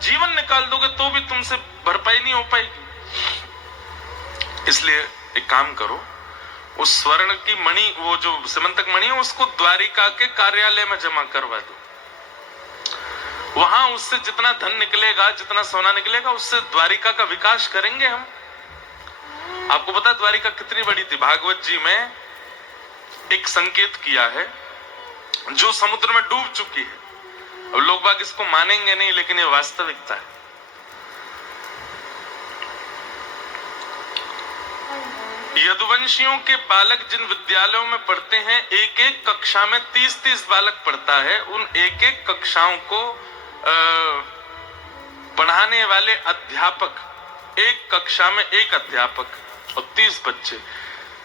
जीवन निकाल दोगे तो भी तुमसे भरपाई नहीं हो पाएगी। इसलिए एक काम करो, उस स्वर्ण की मणि, वो जो सिमंतक मणि है, उसको द्वारिका के कार्यालय में जमा करवा दो। वहां उससे जितना धन निकलेगा, जितना सोना निकलेगा, उससे द्वारिका का विकास करेंगे हम। आपको पता है द्वारिका कितनी बड़ी थी? भागवत जी में एक संकेत किया है जो समुद्र में डूब चुकी है। अब लोग बाग इसको मानेंगे नहीं, लेकिन ये वास्तविकता है। यदुवंशियों के बालक जिन विद्यालयों में पढ़ते हैं, एक एक कक्षा में 30-30 बालक पढ़ता है। उन एक एक कक्षाओं को पढ़ाने वाले अध्यापक, एक कक्षा में एक अध्यापक और 30 बच्चे,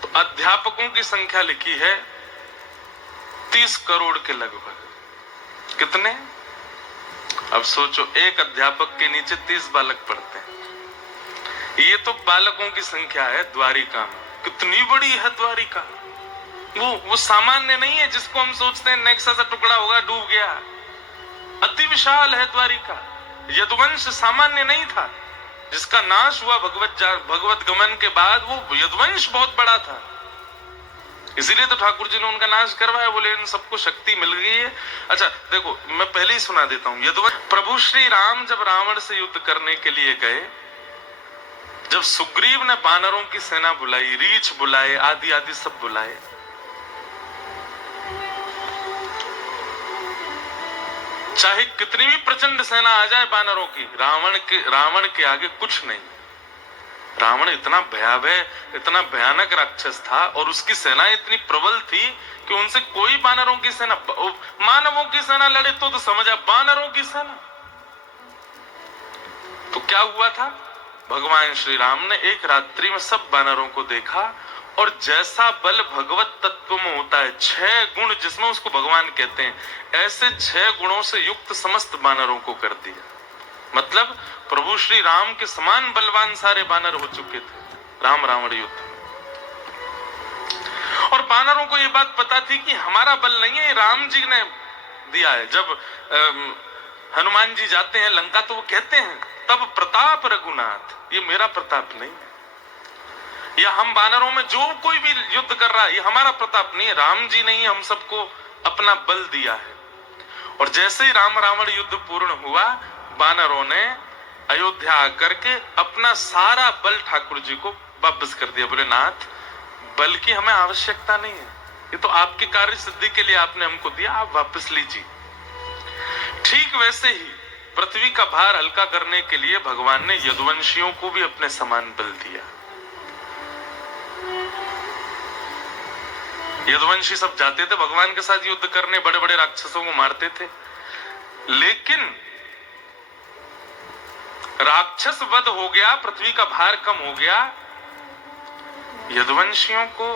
तो अध्यापकों की संख्या लिखी है 30 करोड़ के लगभग। कितने? अब सोचो, एक अध्यापक के नीचे 30 बालक पढ़ते हैं। ये तो बालकों की संख्या है द्वारिका में। कितनी बड़ी है द्वारिका! वो सामान्य नहीं है जिसको हम सोचते हैं नेक्सा सा टुकड़ा होगा, डूब गया। अति विशाल है द्वारिका। यदुवंश सामान्य नहीं था, जिसका नाश हुआ भगवत गमन के बाद, वो यदुवंश बहुत बड़ा था। इसीलिए तो ठाकुर जी ने उनका नाश करवाया, बोले इन सबको शक्ति मिल गई है। अच्छा देखो, मैं पहले ही सुना देता हूं। यदुवंश, प्रभु श्री राम जब रावण से युद्ध करने के लिए गए, जब सुग्रीव ने बानरों की सेना बुलाई, रीछ बुलाए, आदि आदि सब बुलाए, चाहे कितनी भी प्रचंड सेना आ जाए बानरों की, रावण के आगे कुछ नहीं। रावण इतना भयावह, इतना भयानक राक्षस था और उसकी सेना इतनी प्रबल थी कि उनसे कोई बानरों की सेना, मानवों की सेना लड़े तो समझा, बानरों की सेना। तो क्या हुआ था? भगवान श्री राम ने एक रात्रि में सब बानरों को देखा और जैसा बल भगवत तत्व में होता है, 6 गुण जिसमें उसको भगवान कहते हैं, ऐसे 6 गुणों से युक्त समस्त बानरों को कर दिया। मतलब प्रभु श्री राम के समान बलवान सारे बानर हो चुके थे राम रावण युद्ध में। और बानरों को यह बात पता थी कि हमारा बल नहीं है, राम जी ने दिया है। जब हनुमान जी जाते हैं लंका तो वो कहते हैं तब प्रताप रघुनाथ, ये मेरा प्रताप नहीं है, या हम बानरों में जो कोई भी युद्ध कर रहा है ये हमारा प्रताप नहीं है, राम जी ने ही हम सबको अपना बल दिया है। और जैसे ही राम रावण युद्ध पूर्ण हुआ, बानरों ने अयोध्या आकर के अपना सारा बल ठाकुर जी को वापस कर दिया। बोले नाथ, बल की हमें आवश्यकता नहीं है, ये तो आपके कार्य सिद्धि के लिए आपने हमको दिया, आप वापस लीजिए। ठीक वैसे ही पृथ्वी का भार हल्का करने के लिए भगवान ने यदुवंशियों को भी अपने समान बल दिया। यदुवंशी सब जाते थे भगवान के साथ युद्ध करने, बड़े बड़े राक्षसों को मारते थे, लेकिन राक्षस वध हो गया, पृथ्वी का भार कम हो गया, यदुवंशियों को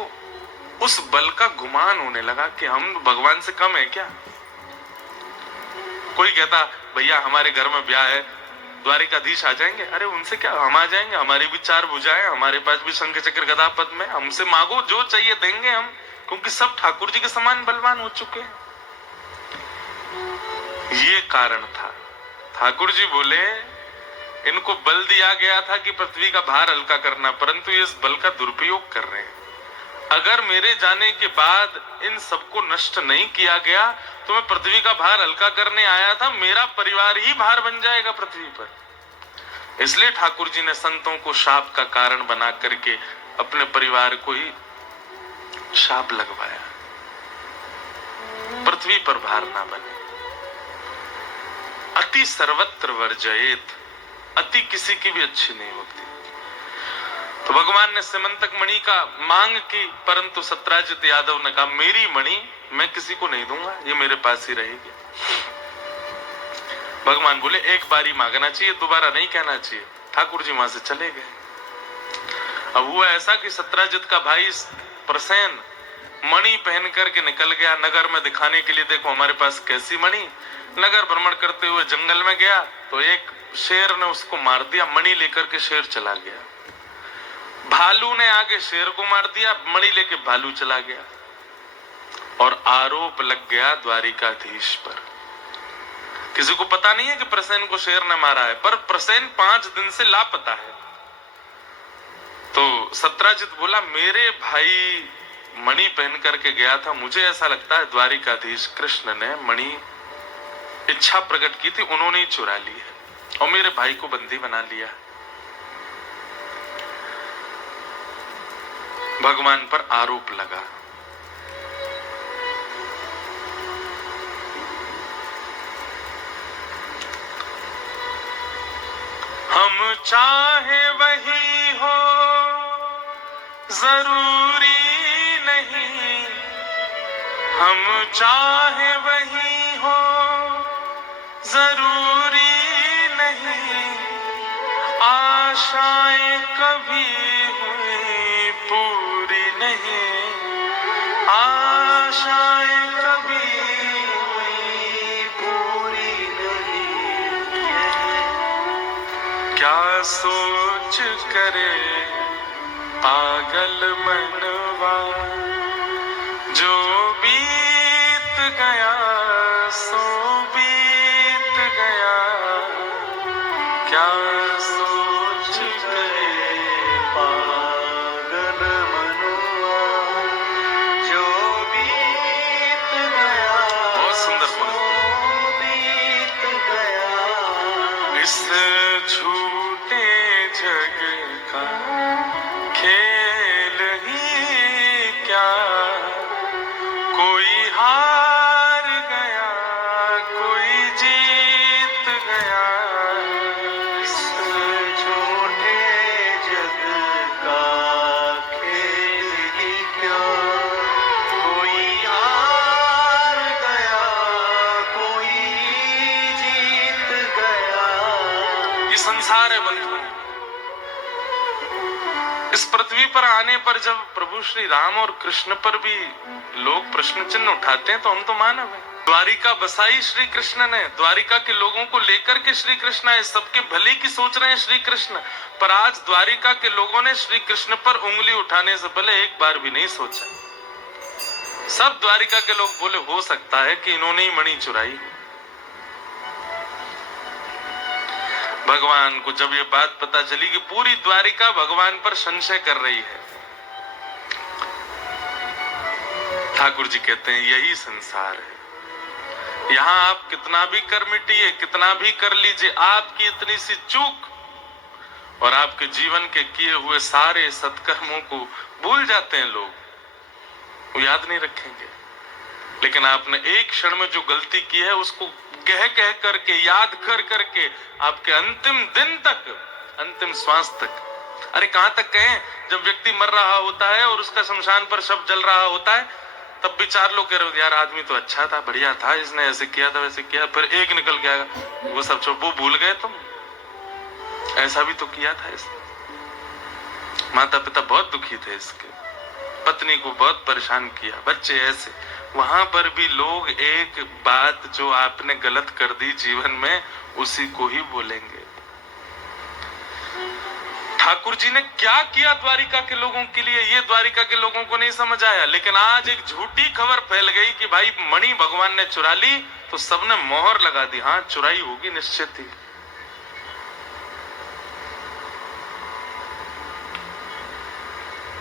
उस बल का गुमान होने लगा कि हम भगवान से कम है क्या। कोई कहता भैया हमारे घर में ब्याह है, द्वारिकाधीश आ जाएंगे, अरे उनसे क्या, हम आ जाएंगे, हमारी भी 4 भुजाएं, हमारे पास भी शंख चक्र गदा पद्म है, हमसे मांगो जो चाहिए देंगे हम, क्योंकि सब ठाकुर जी के समान बलवान हो चुके हैं। ये कारण था। ठाकुर जी बोले इनको बल दिया गया था कि पृथ्वी का भार हल्का करना, परंतु ये इस बल का दुरुपयोग कर रहे हैं। अगर मेरे जाने के बाद इन सबको नष्ट नहीं किया गया तो मैं पृथ्वी का भार हल्का करने आया था, मेरा परिवार ही भार बन जाएगा पृथ्वी पर। इसलिए ठाकुर जी ने संतों को शाप का कारण बना करके अपने परिवार को ही शाप लगवाया, पृथ्वी पर भार ना बने। अति सर्वत्र वर्जयेत, अति किसी की भी अच्छी नहीं होती। तो भगवान ने सिमंतक मणि का मांग की, परंतु सत्राजित यादव ने कहा मेरी मणि मैं किसी को नहीं दूंगा, ये मेरे पास ही रहेगी। भगवान बोले एक बारी मांगना चाहिए, दोबारा नहीं कहना चाहिए। ठाकुर जी वहां से चले गए। अब हुआ ऐसा कि सत्राजित का भाई प्रसेन मणि पहन करके निकल गया नगर में दिखाने के लिए, देखो हमारे पास कैसी मणि। नगर भ्रमण करते हुए जंगल में गया तो एक शेर ने उसको मार दिया, मणि लेकर के शेर चला गया। भालू ने आगे शेर को मार दिया, मणि लेके भालू चला गया। और आरोप लग गया द्वारिकाधीश पर। किसी को पता नहीं है कि प्रसेन को शेर ने मारा है, पर प्रसेन 5 दिन से लापता है। तो सत्राजित बोला मेरे भाई मणि पहन करके गया था, मुझे ऐसा लगता है द्वारिकाधीश कृष्ण ने मणि इच्छा प्रकट की थी, उन्होंने ही चुरा ली है और मेरे भाई को बंदी बना लिया। भगवान पर आरोप लगा। हम चाहे वही हो जरूरी नहीं, हम चाहे वही हो जरूरी नहीं, आशाएं कभी हुई पूरी नहीं, आशाएं कभी हुई पूरी नहीं। क्या सोच करे पागल मनवा, जो बीत गया सो बीत गया। क्या सोच करे पागल मनवा, जो बीत गया। बहुत सुंदर सो बीत गया। इस झूठे जग का खेल ही क्या, कोई हार गया कोई जीत गया। इस छोटे जग का खेल ही क्या, कोई हार गया कोई जीत गया। ये संसार है बंधु, इस पृथ्वी पर आने पर जब प्रभु श्री राम और कृष्ण पर भी लोग प्रश्न चिन्ह उठाते हैं तो हम तो मानव हैं। द्वारिका बसाई श्री कृष्ण ने, द्वारिका के लोगों को लेकर के श्री कृष्ण आए, सबके भले की सोच रहे हैं श्री कृष्ण, पर आज द्वारिका के लोगों ने श्री कृष्ण पर उंगली उठाने से पहले एक बार भी नहीं सोचा। सब द्वारिका के लोग बोले हो सकता है कि इन्होंने ही मणि चुराई। भगवान को जब ये बात पता चली कि पूरी द्वारिका भगवान पर संशय कर रही है, ठाकुर जी कहते हैं यही संसार है। यहां आप कितना भी कर मिटिए, कितना भी कर लीजिए, आपकी इतनी सी चूक और आपके जीवन के किए हुए सारे सत्कर्मों को भूल जाते हैं लोग, वो याद नहीं रखेंगे। लेकिन आपने एक क्षण में जो गलती की है उसको कह कह करके, याद कर करके आपके अंतिम दिन तक, अंतिम श्वास तक, अरे कहां तक कहें, जब व्यक्ति मर रहा होता है और उसका शमशान पर शव जल रहा होता है तब भी चार लोग कह रहे हो यार आदमी तो अच्छा था, बढ़िया था, इसने ऐसे किया था वैसे किया, फिर एक निकल के आएगा वो सब वो भूल गए तुम, ऐसा भी तो किया था इसने। माता पिता बहुत दुखी थे इसके, पत्नी को बहुत परेशान किया, बच्चे ऐसे। वहां पर भी लोग एक बात जो आपने गलत कर दी जीवन में उसी को ही बोलेंगे। ठाकुर जी ने क्या किया द्वारिका के लोगों के लिए, ये द्वारिका के लोगों को नहीं समझ आया। लेकिन आज एक झूठी खबर फैल गई कि भाई मणि भगवान ने चुरा ली, तो सबने मोहर लगा दी, हाँ चुराई होगी निश्चित ही।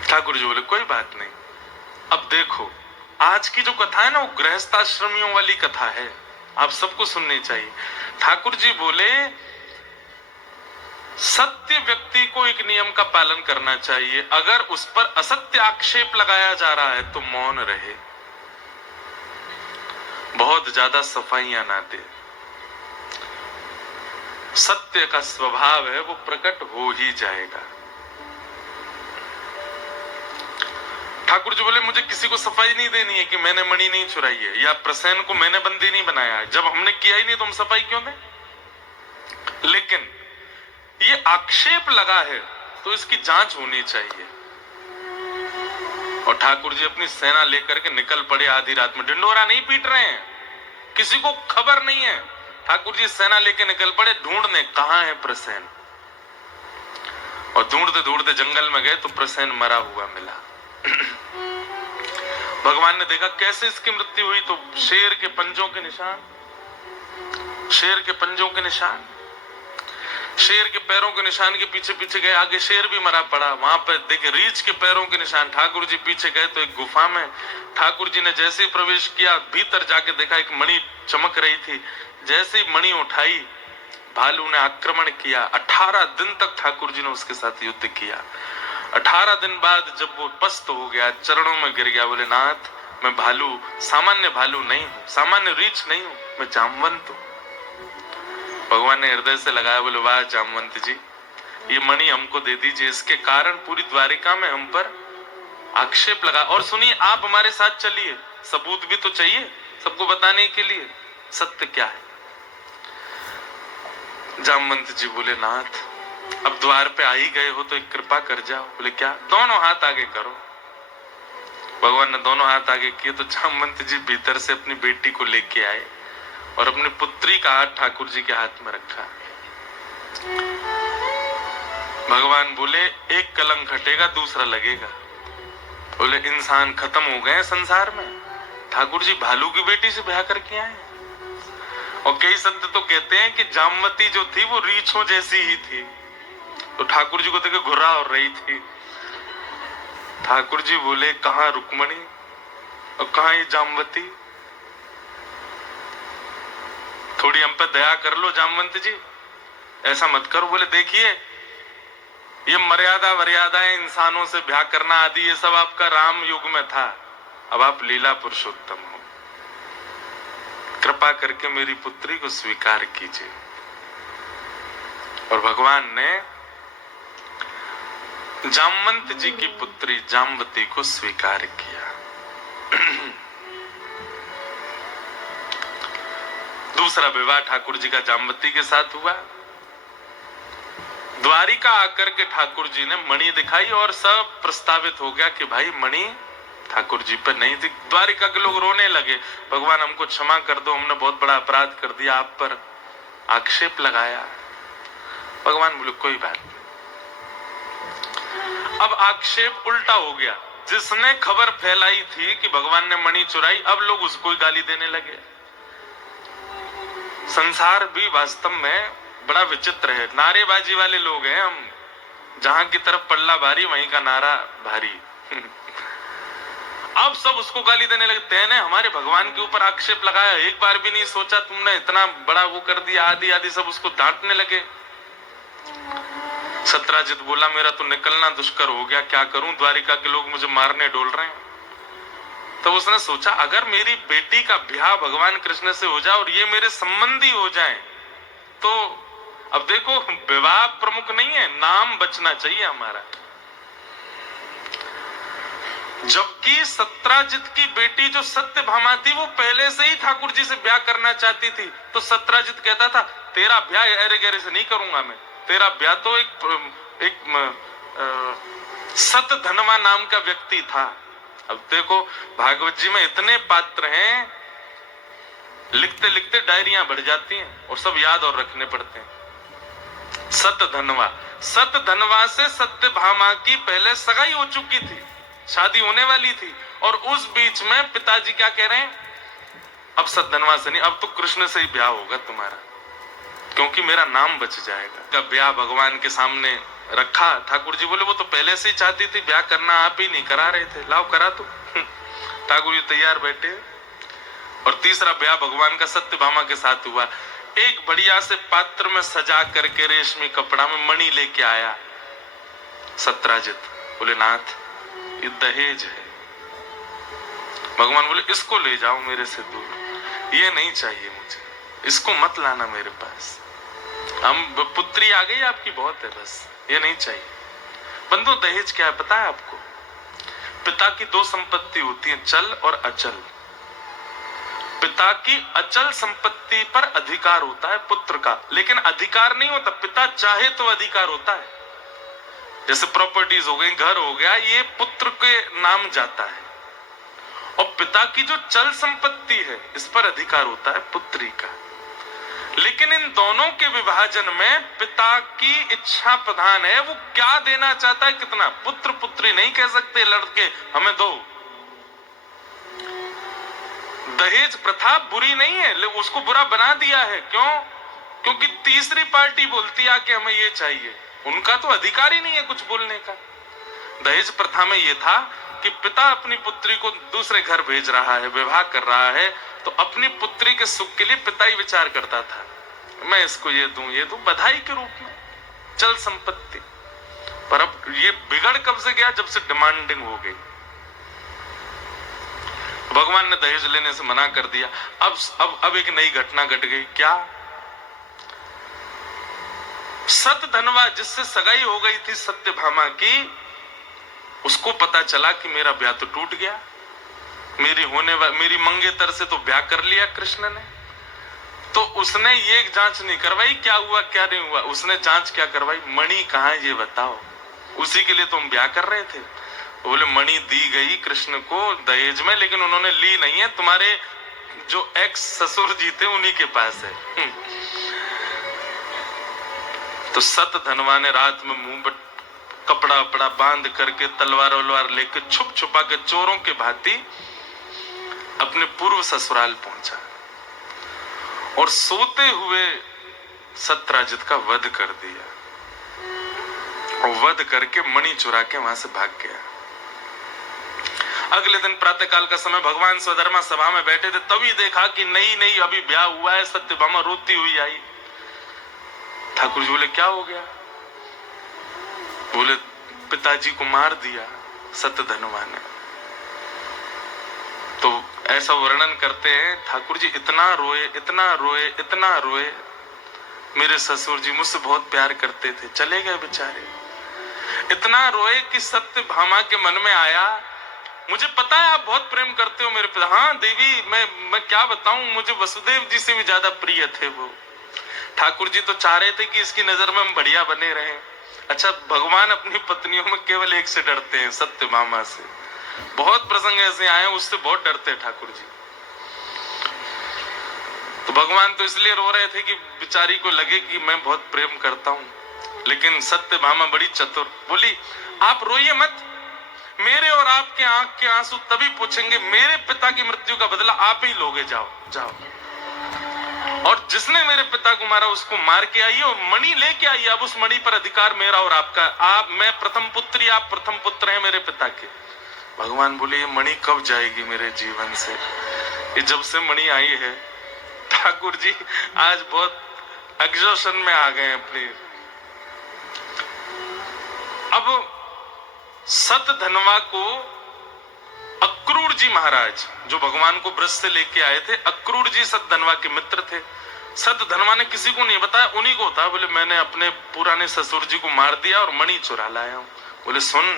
ठाकुर जी बोले कोई बात नहीं। अब देखो आज की जो कथा है ना वो गृहस्थाश्रमियों वाली कथा है, आप सबको सुननी चाहिए। ठाकुर जी बोले सत्य व्यक्ति को एक नियम का पालन करना चाहिए, अगर उस पर असत्य आक्षेप लगाया जा रहा है तो मौन रहे, बहुत ज्यादा सफाइयां ना दे। सत्य का स्वभाव है वो प्रकट हो ही जाएगा। ठाकुर जी बोले मुझे किसी को सफाई नहीं देनी है कि मैंने मणि नहीं चुराई है या प्रसेन को मैंने बंदी नहीं बनाया है, जब हमने किया ही नहीं तो हम सफाई क्यों दें। लेकिन ये आक्षेप लगा है तो इसकी जांच होनी चाहिए। और ठाकुर जी अपनी सेना लेकर के निकल पड़े आधी रात में, ढिंडोरा नहीं पीट रहे हैं, किसी को खबर नहीं है, ठाकुर जी सेना लेके निकल पड़े ढूंढने कहां है प्रसेन। और ढूंढते ढूंढते जंगल में गए तो प्रसेन मरा हुआ मिला। भगवान ने देखा कैसे इसकी मृत्यु हुई, तो शेर के पंजों के निशान, शेर के पंजों के निशान, शेर के पैरों के निशान के पीछे पीछे गए, आगे शेर भी मरा पड़ा, वहां पर देखे रीछ के पैरों के निशान। ठाकुर जी पीछे गए तो एक गुफा में ठाकुर जी ने जैसे ही प्रवेश किया भीतर जाके देखा एक मणि चमक रही थी, जैसे ही मणि उठाई भालू ने आक्रमण किया। 18 दिन तक ठाकुर जी ने उसके साथ युद्ध किया। 18 दिन बाद जब वो पस्त हो गया, चरणों में गिर गया, बोले नाथ मैं भालू, सामान्य भालू नहीं हूं, सामान्य रीछ नहीं हूं, मैं जामवंत हूं। भगवान ने हृदय से लगाया, बोले वाह जामवंत जी, ये मणि हमको दे दीजिए, इसके कारण पूरी द्वारिका में हम पर आक्षेप लगा। और सुनिए आप हमारे साथ चलिए, सबूत भी तो चाहिए सबको बताने के लिए सत्य क्या है। जामवंत जी बोले नाथ अब द्वार पे आ ही गए हो तो एक कृपा कर जाओ। बोले क्या? दोनों हाथ आगे करो। भगवान ने दोनों हाथ आगे किए तो जामवंत जी भीतर से अपनी बेटी को लेके आए और अपनी पुत्री का हाथ ठाकुर जी के हाथ में रखा। भगवान बोले एक कलंक हटेगा दूसरा लगेगा। बोले इंसान खत्म हो गए संसार में, ठाकुर जी भालू की बेटी से ब्याह करके आए। और कई संत तो कहते हैं कि जामवती जो थी वो रीछों जैसी ही थी, तो ठाकुर जी को देखे घुरा हो रही थी। ठाकुर जी बोले कहां रुक्मणी और कहां ये जामवती, थोड़ी हम पे दया कर लो जामवंत जी, ऐसा मत करो। बोले देखिए ये मर्यादा वर्यादाएं इंसानों से ब्याह करना आदि ये सब आपका राम युग में था, अब आप लीला पुरुषोत्तम हो, कृपा करके मेरी पुत्री को स्वीकार कीजिए। और भगवान ने जामवंत जी की पुत्री जामवती को स्वीकार किया। दूसरा विवाह ठाकुर जी का जामवती के साथ हुआ। द्वारिका आकर के ठाकुर जी ने मणि दिखाई और सब प्रस्तावित हो गया कि भाई मणि ठाकुर जी पर नहीं थी। द्वारिका के लोग रोने लगे, भगवान हमको क्षमा कर दो, हमने बहुत बड़ा अपराध कर दिया, आप पर आक्षेप लगाया। भगवान बोले कोई बात नहीं। अब आक्षेप उल्टा हो गया, जिसने खबर फैलाई थी कि भगवान ने मणि चुराई, अब लोग उसको ही गाली देने लगे। संसार भी वास्तव में बड़ा विचित्र है, नारेबाजी वाले लोग हैं हम, जहां की तरफ पल्ला भारी वहीं का नारा भारी। अब सब उसको गाली देने लगे, तेने हमारे भगवान के ऊपर आक्षेप लगाया, एक बार भी नहीं सोचा, तुमने इतना बड़ा वो कर दिया, आदि आदि सब उसको डांटने लगे। सत्राजित बोला मेरा तो निकलना दुष्कर हो गया, क्या करूं, द्वारिका के लोग मुझे मारने डोल रहे हैं। तो उसने सोचा अगर मेरी बेटी का ब्याह भगवान कृष्ण से हो जाए और ये मेरे संबंधी हो जाए तो अब देखो विवाह प्रमुख नहीं है, नाम बचना चाहिए हमारा। जबकि सत्राजित की बेटी जो सत्यभामा थी वो पहले से ही ठाकुर जी से ब्याह करना चाहती थी, तो सत्राजित कहता था तेरा ब्याह ऐरे गहरे से नहीं करूंगा मैं, तेरा ब्याह तो एक सत धनवा नाम का व्यक्ति था। अब देखो भागवत जी में इतने पात्र हैं, लिखते लिखते डायरियां बढ़ जाती हैं और सब याद और रखने पड़ते हैं। सत धनवा से सत्यभामा की पहले सगाई हो चुकी थी, शादी होने वाली थी, और उस बीच में पिताजी क्या कह रहे हैं, अब सत धनवा से नहीं, अब तो कृष्ण से ही ब्याह होगा तुम्हारा, क्योंकि मेरा नाम बच जाएगा। का ब्याह भगवान के सामने रखा, ठाकुर जी बोले वो तो पहले से ही चाहती थी ब्याह करना, आप ही नहीं करा रहे थे, लाओ करा तो। ठाकुर जी तैयार बैठे, और तीसरा ब्याह भगवान का सत्यभामा के साथ हुआ। एक बढ़िया से पात्र में सजा करके रेशमी कपड़ा में मणि लेके आया सत्राजित, बोले नाथ ये दहेज है। भगवान बोले इसको ले जाओ मेरे से दूर, ये नहीं चाहिए मुझे, इसको मत लाना मेरे पास, हम पुत्री आ गई आपकी बहुत है, बस ये नहीं चाहिए। बंधु दहेज क्या है पता है आपको? पिता की दो संपत्ति होती है, चल और अचल। पिता की अचल संपत्ति पर अधिकार होता है पुत्र का, लेकिन अधिकार नहीं होता, पिता चाहे तो अधिकार होता है। जैसे प्रॉपर्टीज हो गई, घर हो गया, ये पुत्र के नाम जाता है, और पिता की जो चल संपत्ति है इस पर अधिकार होता है पुत्री का। लेकिन इन दोनों के विभाजन में पिता की इच्छा प्रधान है, वो क्या देना चाहता है, कितना। पुत्र पुत्री नहीं कह सकते लड़के हमें दो। दहेज प्रथा बुरी नहीं है, लेकिन उसको बुरा बना दिया है। क्यों? क्योंकि तीसरी पार्टी बोलती है कि हमें ये चाहिए, उनका तो अधिकार ही नहीं है कुछ बोलने का। दहेज प्रथा में ये था कि पिता अपनी पुत्री को दूसरे घर भेज रहा है, विवाह कर रहा है, तो अपनी पुत्री के सुख के लिए पिता ही विचार करता था, मैं इसको ये दूं बधाई के रूप में, चल संपत्ति। पर अब ये बिगड़ कब से गया? जब से डिमांडिंग हो गई। भगवान ने दहेज लेने से मना कर दिया। अब एक नई घटना घट गई। क्या? सत धनवा जिससे सगाई हो गई थी सत्यभामा की, उसको पता चला कि मेरा ब्याह तो टूट गया, मेरी मंगेतर से तो ब्याह कर लिया कृष्ण ने। तो उसने ये जांच नहीं करवाई क्या हुआ क्या नहीं हुआ, उसने जांच क्या करवाई, मणि कहाँ है ये बताओ, उसी के लिए तुम ब्याह कर रहे थे। बोले मणि दी गई कृष्ण को दहेज में, लेकिन उन्होंने ली नहीं है, तुम्हारे जो एक्स ससुर जी थे उन्हीं के पास है। तो सत धनवा ने रात में मुंह पर कपड़ा वपड़ा बांध करके तलवार वलवार लेकर छुप छुपा के चोरों के भांति अपने पूर्व ससुराल पहुंचा और सोते हुए सत्राजित का वध कर दिया, और वध करके मणि चुरा के वहां से भाग गया। अगले दिन प्रातःकाल का समय भगवान स्वधर्मा सभा में बैठे थे, तभी देखा कि नई अभी ब्याह हुआ है, सत्यभामा रोती हुई आई। ठाकुर जी बोले क्या हो गया? बोले पिताजी को मार दिया सतधनवा ने। तो ऐसा वर्णन करते हैं ठाकुर जी, इतना रोए, मेरे ससुर जी मुझसे बहुत प्यार करते थे, चले गए बेचारे। इतना रोए कि सत्यभामा के मन में आया, मुझे पता है आप बहुत प्रेम करते हो मेरे पिता। हाँ देवी, मैं क्या बताऊं, मुझे वसुदेव जी से भी ज्यादा प्रिय थे वो। ठाकुर जी तो चाह रहे थे कि इसकी नजर में हम बढ़िया बने रहें, अच्छा, भगवान अपनी पत्नियों में केवल एक से डरते हैं, सत्यभामा से। बहुत प्रसंग ऐसे आए उससे बहुत डरते हैं ठाकुर जी। तो भगवान तो इसलिए रो रहे थे कि बेचारी को लगे कि मैं बहुत प्रेम करता हूं, लेकिन सत्यभामा बड़ी चतुर बोली, आप रोइए मत, मेरे और आपके आंख के आंसू तभी पूछेंगे, मेरे पिता की मृत्यु का बदला आप ही लोगे, जाओ जाओ। और जिसने मेरे पिता को मारा उसको मार के आइए और मणि लेके आइए, अब उस मणि पर अधिकार मेरा और आपका। आप, मैं प्रथम पुत्री, आप प्रथम पुत्र हैं मेरे पिता के। भगवान बोले, ये मणि कब जाएगी मेरे जीवन से? ये जब से मणि आई है ठाकुर जी आज बहुत एग्जॉशन में आ गए अपने। अब सत धनवा को अक्रूर जी महाराज, जो भगवान को ब्रज से लेके आए थे, अक्रूर जी सत धनवा के मित्र थे। सत धनवा ने किसी को नहीं बताया, उन्हीं को था। बोले, मैंने अपने पुराने ससुर जी को मार दिया और मणि चुरा लाया हूं। बोले, सुन,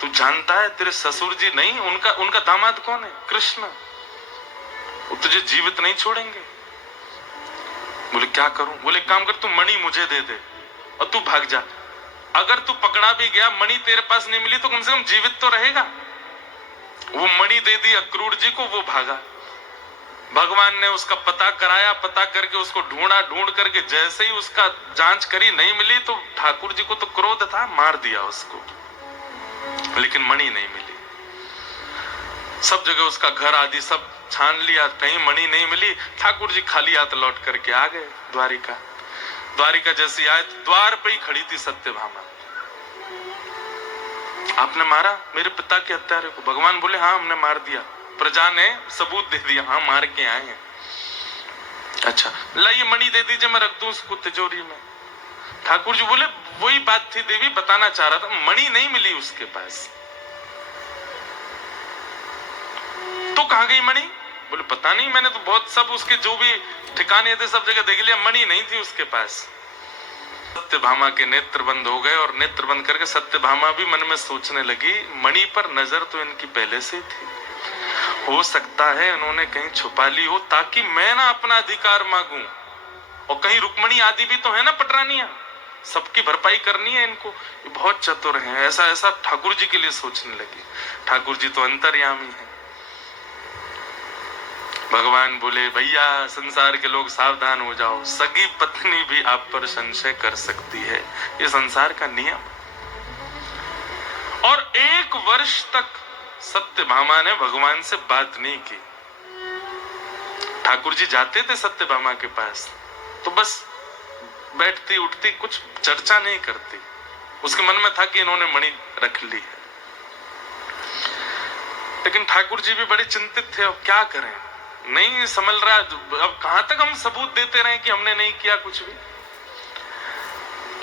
तू जानता है तेरे ससुर जी नहीं, उनका दामाद कौन है? कृष्ण। वो तुझे जीवित नहीं छोड़ेंगे। बोले, क्या करूं? बोले, काम कर, तू मणि मुझे दे दे और तू भाग जा। अगर तू पकड़ा भी गया, मणि तेरे पास नहीं मिली, तो कम से कम जीवित तो रहेगा। वो मणि दे दी अक्रूर जी को, वो भागा। भगवान ने उसका पता कराया, पता करके उसको ढूंढा, ढूंढ करके जैसे ही उसका जांच करी, नहीं मिली, तो ठाकुर जी को तो क्रोध था, मार दिया उसको, लेकिन मणि नहीं मिली। सब जगह उसका घर आदि सब छान लिया, कहीं मणि नहीं मिली। ठाकुर जी खाली हाथ लौट करके आ गए द्वारिका। द्वारिका जैसी आए, द्वार पे ही खड़ी थी सत्यभामा। आपने मारा मेरे पिता के हत्यारे को? भगवान बोले, हाँ, हमने मार दिया, प्रजा ने सबूत दे दिया, हाँ, मार के आए हैं। अच्छा, लाइए मणि दे दीजिए, मैं रख दूं उसको तिजोरी में। ठाकुर जी बोले, वही बात थी देवी, बताना चाह रहा था, मणि नहीं मिली उसके पास। तो कहां गई मणि? बोले, पता नहीं, मैंने तो बहुत सब उसके जो भी ठिकाने थे सब जगह देख लिया, मणि नहीं थी उसके पास। सत्यभामा के नेत्र बंद हो गए और नेत्र बंद करके सत्यभामा भी मन में सोचने लगी, मणि पर नजर तो इनकी पहले से थी, हो सकता है इन्होंने कहीं छुपा ली हो ताकि मैं ना अपना अधिकार मांगूं। और कहीं रुक्मणी आदि भी तो है ना पटरानियां, सबकी भरपाई करनी है इनको। ये बहुत चतुर हैं। ऐसा ऐसा ठाकुर जी के लिए सोचने लगी। ठाकुर जी तो अंतर्यामी हैं। भगवान बोले, भैया संसार के लोग सावधान हो जाओ, सगी पत्नी भी आप पर संशय कर सकती है, ये संसार का नियम। और 1 वर्ष तक सत्यभामा ने भगवान से बात नहीं की। ठाकुर जी जाते थे सत्यभामा के पास तो बस बैठती उठती, कुछ चर्चा नहीं करती। उसके मन में था कि इन्होंने मणि रख ली है। लेकिन ठाकुर जी भी बड़े चिंतित थे, अब क्या करें, नहीं समझ रहा, अब कहां तक हम सबूत देते रहे कि हमने नहीं किया कुछ भी।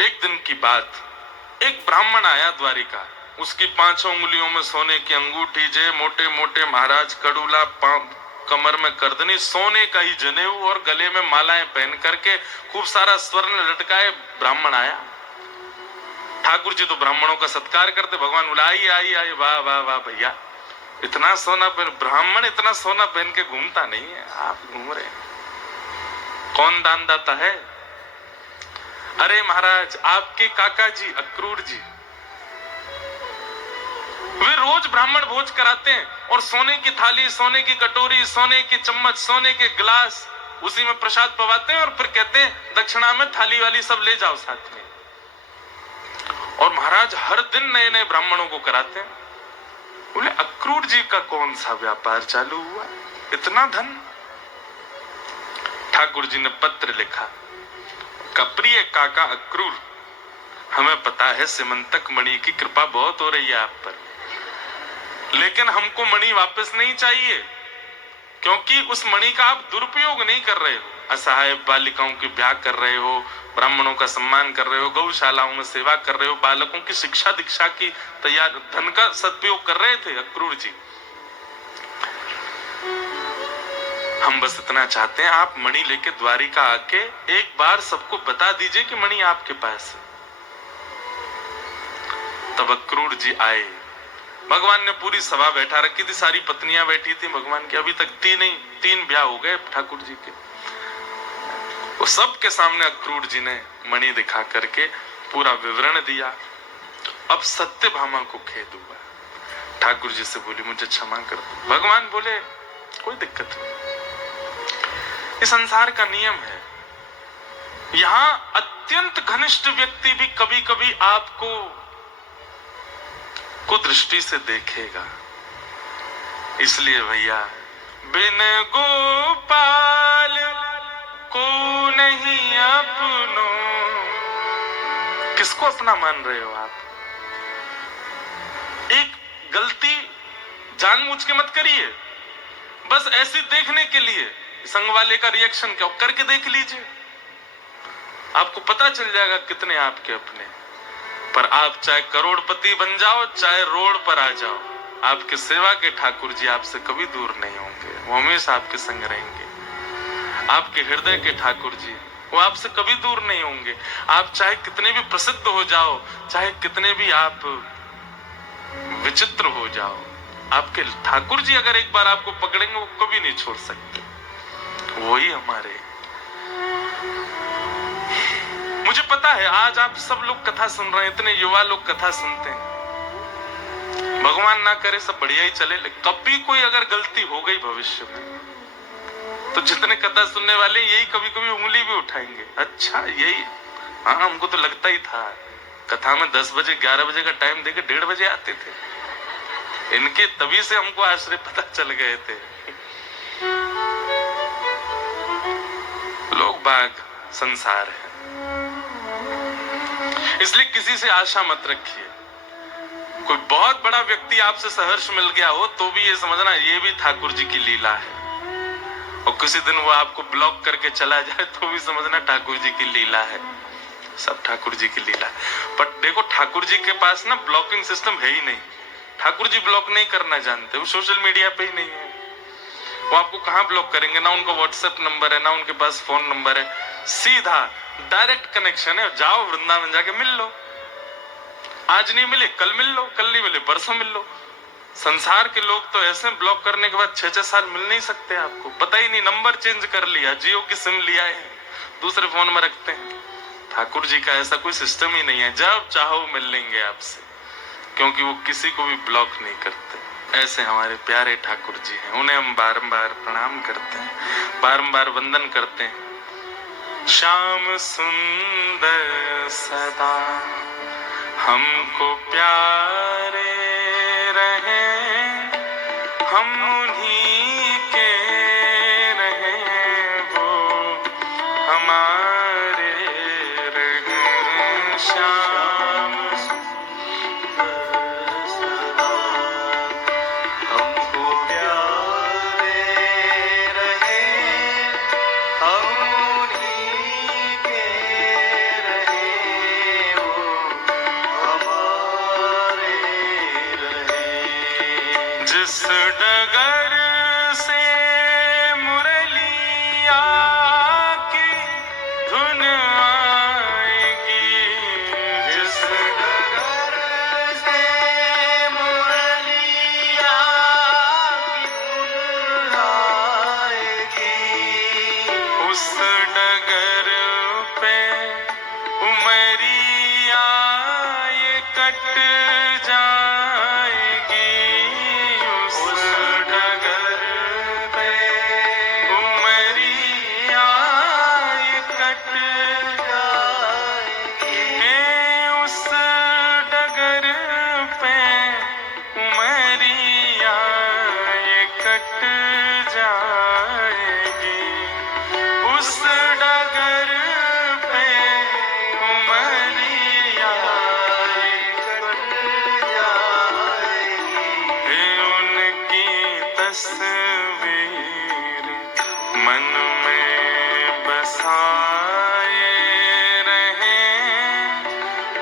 एक दिन की बात, एक ब्राह्मण आया द्वारिका, उसकी 5 उंगलियों में सोने की अंगूठी, जे मोटे मोटे महाराज कड़ूला, कमर में करदनी, सोने का ही जनेऊ और गले में मालाएं पहन करके खूब सारा स्वर्ण लटकाए ब्राह्मण आया। ठाकुर जी तो ब्राह्मणों का सत्कार करते। भगवान बोला, आइए आइए आइए, वाह वाह वाह भैया, इतना सोना पहन, ब्राह्मण इतना सोना पहन के घूमता नहीं है, आप घूम रहे हैं। कौन दानदाता है? अरे महाराज, आपके काका जी अक्रूर जी, वे रोज ब्राह्मण भोज कराते हैं और सोने की थाली, सोने की कटोरी, सोने के चम्मच, सोने के गिलास, उसी में प्रसाद पवाते हैं और फिर कहते हैं दक्षिणा में थाली वाली सब ले जाओ साथ में। और महाराज हर दिन नए नए ब्राह्मणों को कराते हैं। बोले, अक्रूर जी का कौन सा व्यापार चालू हुआ, इतना धन? ठाकुर जी ने पत्र लिखा, प्रिय काका अक्रूर, हमें पता है सिमंतक मणि की कृपा बहुत हो रही है आप पर, लेकिन हमको मणि वापस नहीं चाहिए, क्योंकि उस मणि का आप दुरुपयोग नहीं कर रहे हो। असहाय बालिकाओं की ब्याह कर रहे हो, ब्राह्मणों का सम्मान कर रहे हो, गौशालाओं में सेवा कर रहे हो, बालकों की शिक्षा दीक्षा की तैयार, धन का सदुपयोग कर रहे थे अक्रूर जी। हम बस इतना चाहते हैं, आप मणि लेके द्वारिका आके एक बार सबको बता दीजिए कि मणि आपके पास है। तब अक्रूर जी आए। भगवान ने पूरी सभा बैठा रखी थी, सारी पत्नियां बैठी थी भगवान की, अभी तक 3 ब्याह हो गए ठाकुर जी के। वो सबके सामने अक्रूर जी ने मणि दिखा करके पूरा विवरण दिया। अब सत्यभामा को खेद हुआ, ठाकुर जी से बोली मुझे क्षमा कर दो। भगवान बोले कोई दिक्कत नहीं, ये संसार का नियम है। यहां अत्यंत घनिष्ठ व्यक्ति भी कभी कभी आपको कुदृष्टि से देखेगा। इसलिए भैया, बिन गोपाल को नहीं अपनो। किसको अपना मान रहे हो आप? एक गलती जानबूझ के मत करिए, बस ऐसे देखने के लिए संग वाले का रिएक्शन क्या करके देख लीजिए, आपको पता चल जाएगा कितने आपके अपने। पर आप चाहे करोड़पति बन जाओ, चाहे रोड पर आ जाओ, आपके सेवा के ठाकुर जी आपसे कभी दूर नहीं होंगे, वो हमेशा आपके संग रहेंगे। आपके हृदय के ठाकुर जी वो आपसे कभी दूर नहीं होंगे। आप चाहे कितने भी प्रसिद्ध हो जाओ, चाहे कितने भी आप विचित्र हो जाओ, आपके ठाकुर जी अगर एक बार आपको पकड़ेंगे वो कभी नहीं छोड़ सकते। वही हमारे। मुझे पता है आज आप सब लोग कथा सुन रहे हैं, इतने युवा लोग कथा सुनते हैं। भगवान ना करे सब बढ़िया ही चले, लेकिन कभी कोई अगर गलती हो गई भविष्य में तो जितने कथा सुनने वाले यही कभी कभी उंगली भी उठाएंगे। अच्छा यही, हाँ हमको तो लगता ही था। कथा में 10 बजे 11 बजे का टाइम देके 1:30 बजे आते थे इनके, तभी से हमको आश्रय पता चल गए थे। लोग बाग संसार है, इसलिए किसी से आशा मत रखिए। कोई बहुत बड़ा व्यक्ति आपसे सहर्ष मिल गया हो तो भी ये समझना ये भी ठाकुर जी की लीला है, और किसी दिन वो आपको ब्लॉक करके चला जाए तो भी समझना ठाकुर जी की लीला है। सब ठाकुर जी की लीला है। पर देखो ठाकुर जी के पास ना ब्लॉकिंग सिस्टम है ही नहीं। ठाकुर जी ब्लॉक नहीं करना जानते, वो सोशल मीडिया पे ही नहीं है। वो आपको कहाँ ब्लॉक करेंगे? ना उनका व्हाट्सएप नंबर है, ना उनके पास फोन नंबर है। सीधा डायरेक्ट कनेक्शन है, जाओ वृंदावन जाके मिल लो। आज नहीं मिले कल मिल लो, कल नहीं मिले परसों मिल लो। संसार के लोग तो ऐसे ब्लॉक करने के बाद 6-6 साल मिल नहीं सकते आपको, पता ही नहीं, नंबर चेंज कर लिया, जियो की सिम लिया है, दूसरे फोन में रखते हैं। ठाकुर जी का ऐसा कोई सिस्टम ही नहीं है, जब चाहो मिल लेंगे आपसे, क्योंकि वो किसी को भी ब्लॉक नहीं करते। ऐसे हमारे प्यारे ठाकुर जी हैं, उन्हें हम बारंबार प्रणाम करते हैं, बारंबार वंदन करते हैं। श्याम सुंदर सदा हमको प्यारे रहे, हम उन्हीं के रहे, वो हमारे रहे। श्याम सुंदर सदा हमको प्यारे रहे, हम उन्हीं के रहे, वो हमारे रहे। जिस डगर से मुरलिया की धुन आएगी, जिस डगर से मुरलिया की धुन आएगी, उस डगर पे उमरिया ये कट जाएगी, उस डगर पे उमरिया ये कट जाएगी, उस डगर पे उमरिया ये कट जाएगी, उस डगर पे उमरिया ये कट जाएगी। उनकी तस्वीर मन में बसाए रहे,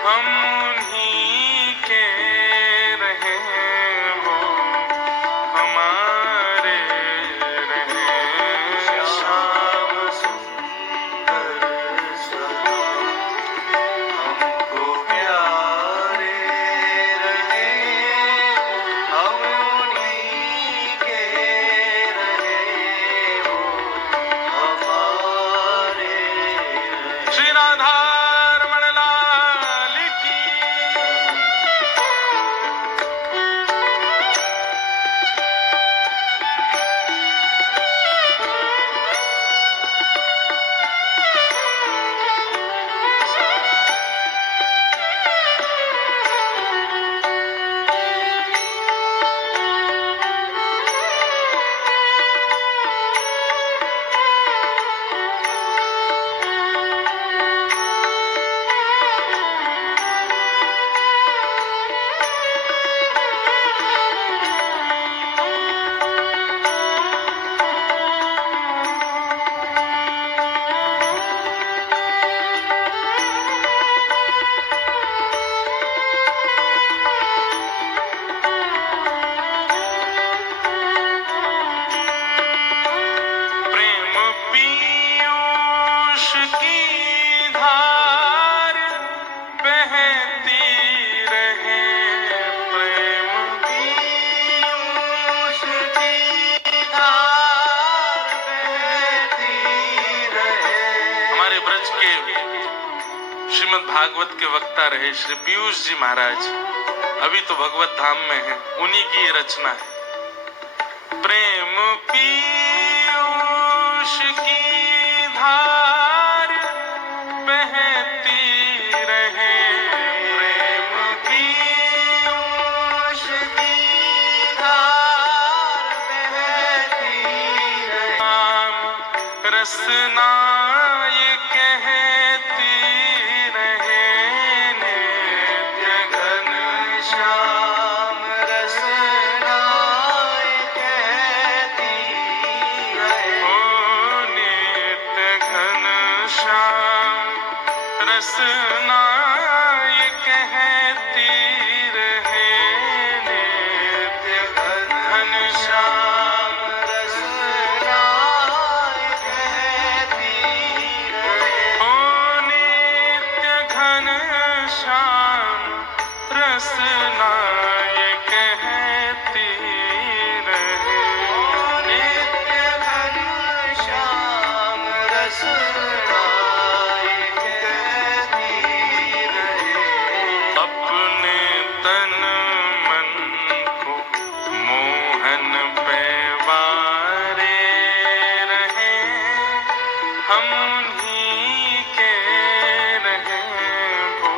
हम उन्हीं के रहे, वो हमारे रहे। श्याम सुंदर सदा हमको प्यारे रहे, हम उन्हीं के रहे, वो हमारे रहे। श्री राधा रमण लाल ब्रज के श्रीमद् भागवत के वक्ता रहे श्री पीयूष जी महाराज अभी तो भगवत धाम में हैं, उन्हीं की ये रचना है। प्रेम पीयूष की धार बहती रहे, प्रेम पीयूष की धार बहती रहे, रसना ये कहती रहे, नित्य घनश्याम रसना ये कहती रहे, ओ नित्य घनश्याम रसना ये कहती रहे, नित्य घनश्याम रसना ये कहती रहे, ओ नित्य घनश्याम रसना ये कहती रहे, नित्य घनश्याम रसना ये कहती रहे, अपने तन मन को मोहन पे वारे रहे, हम उन्हीं के रहे, वो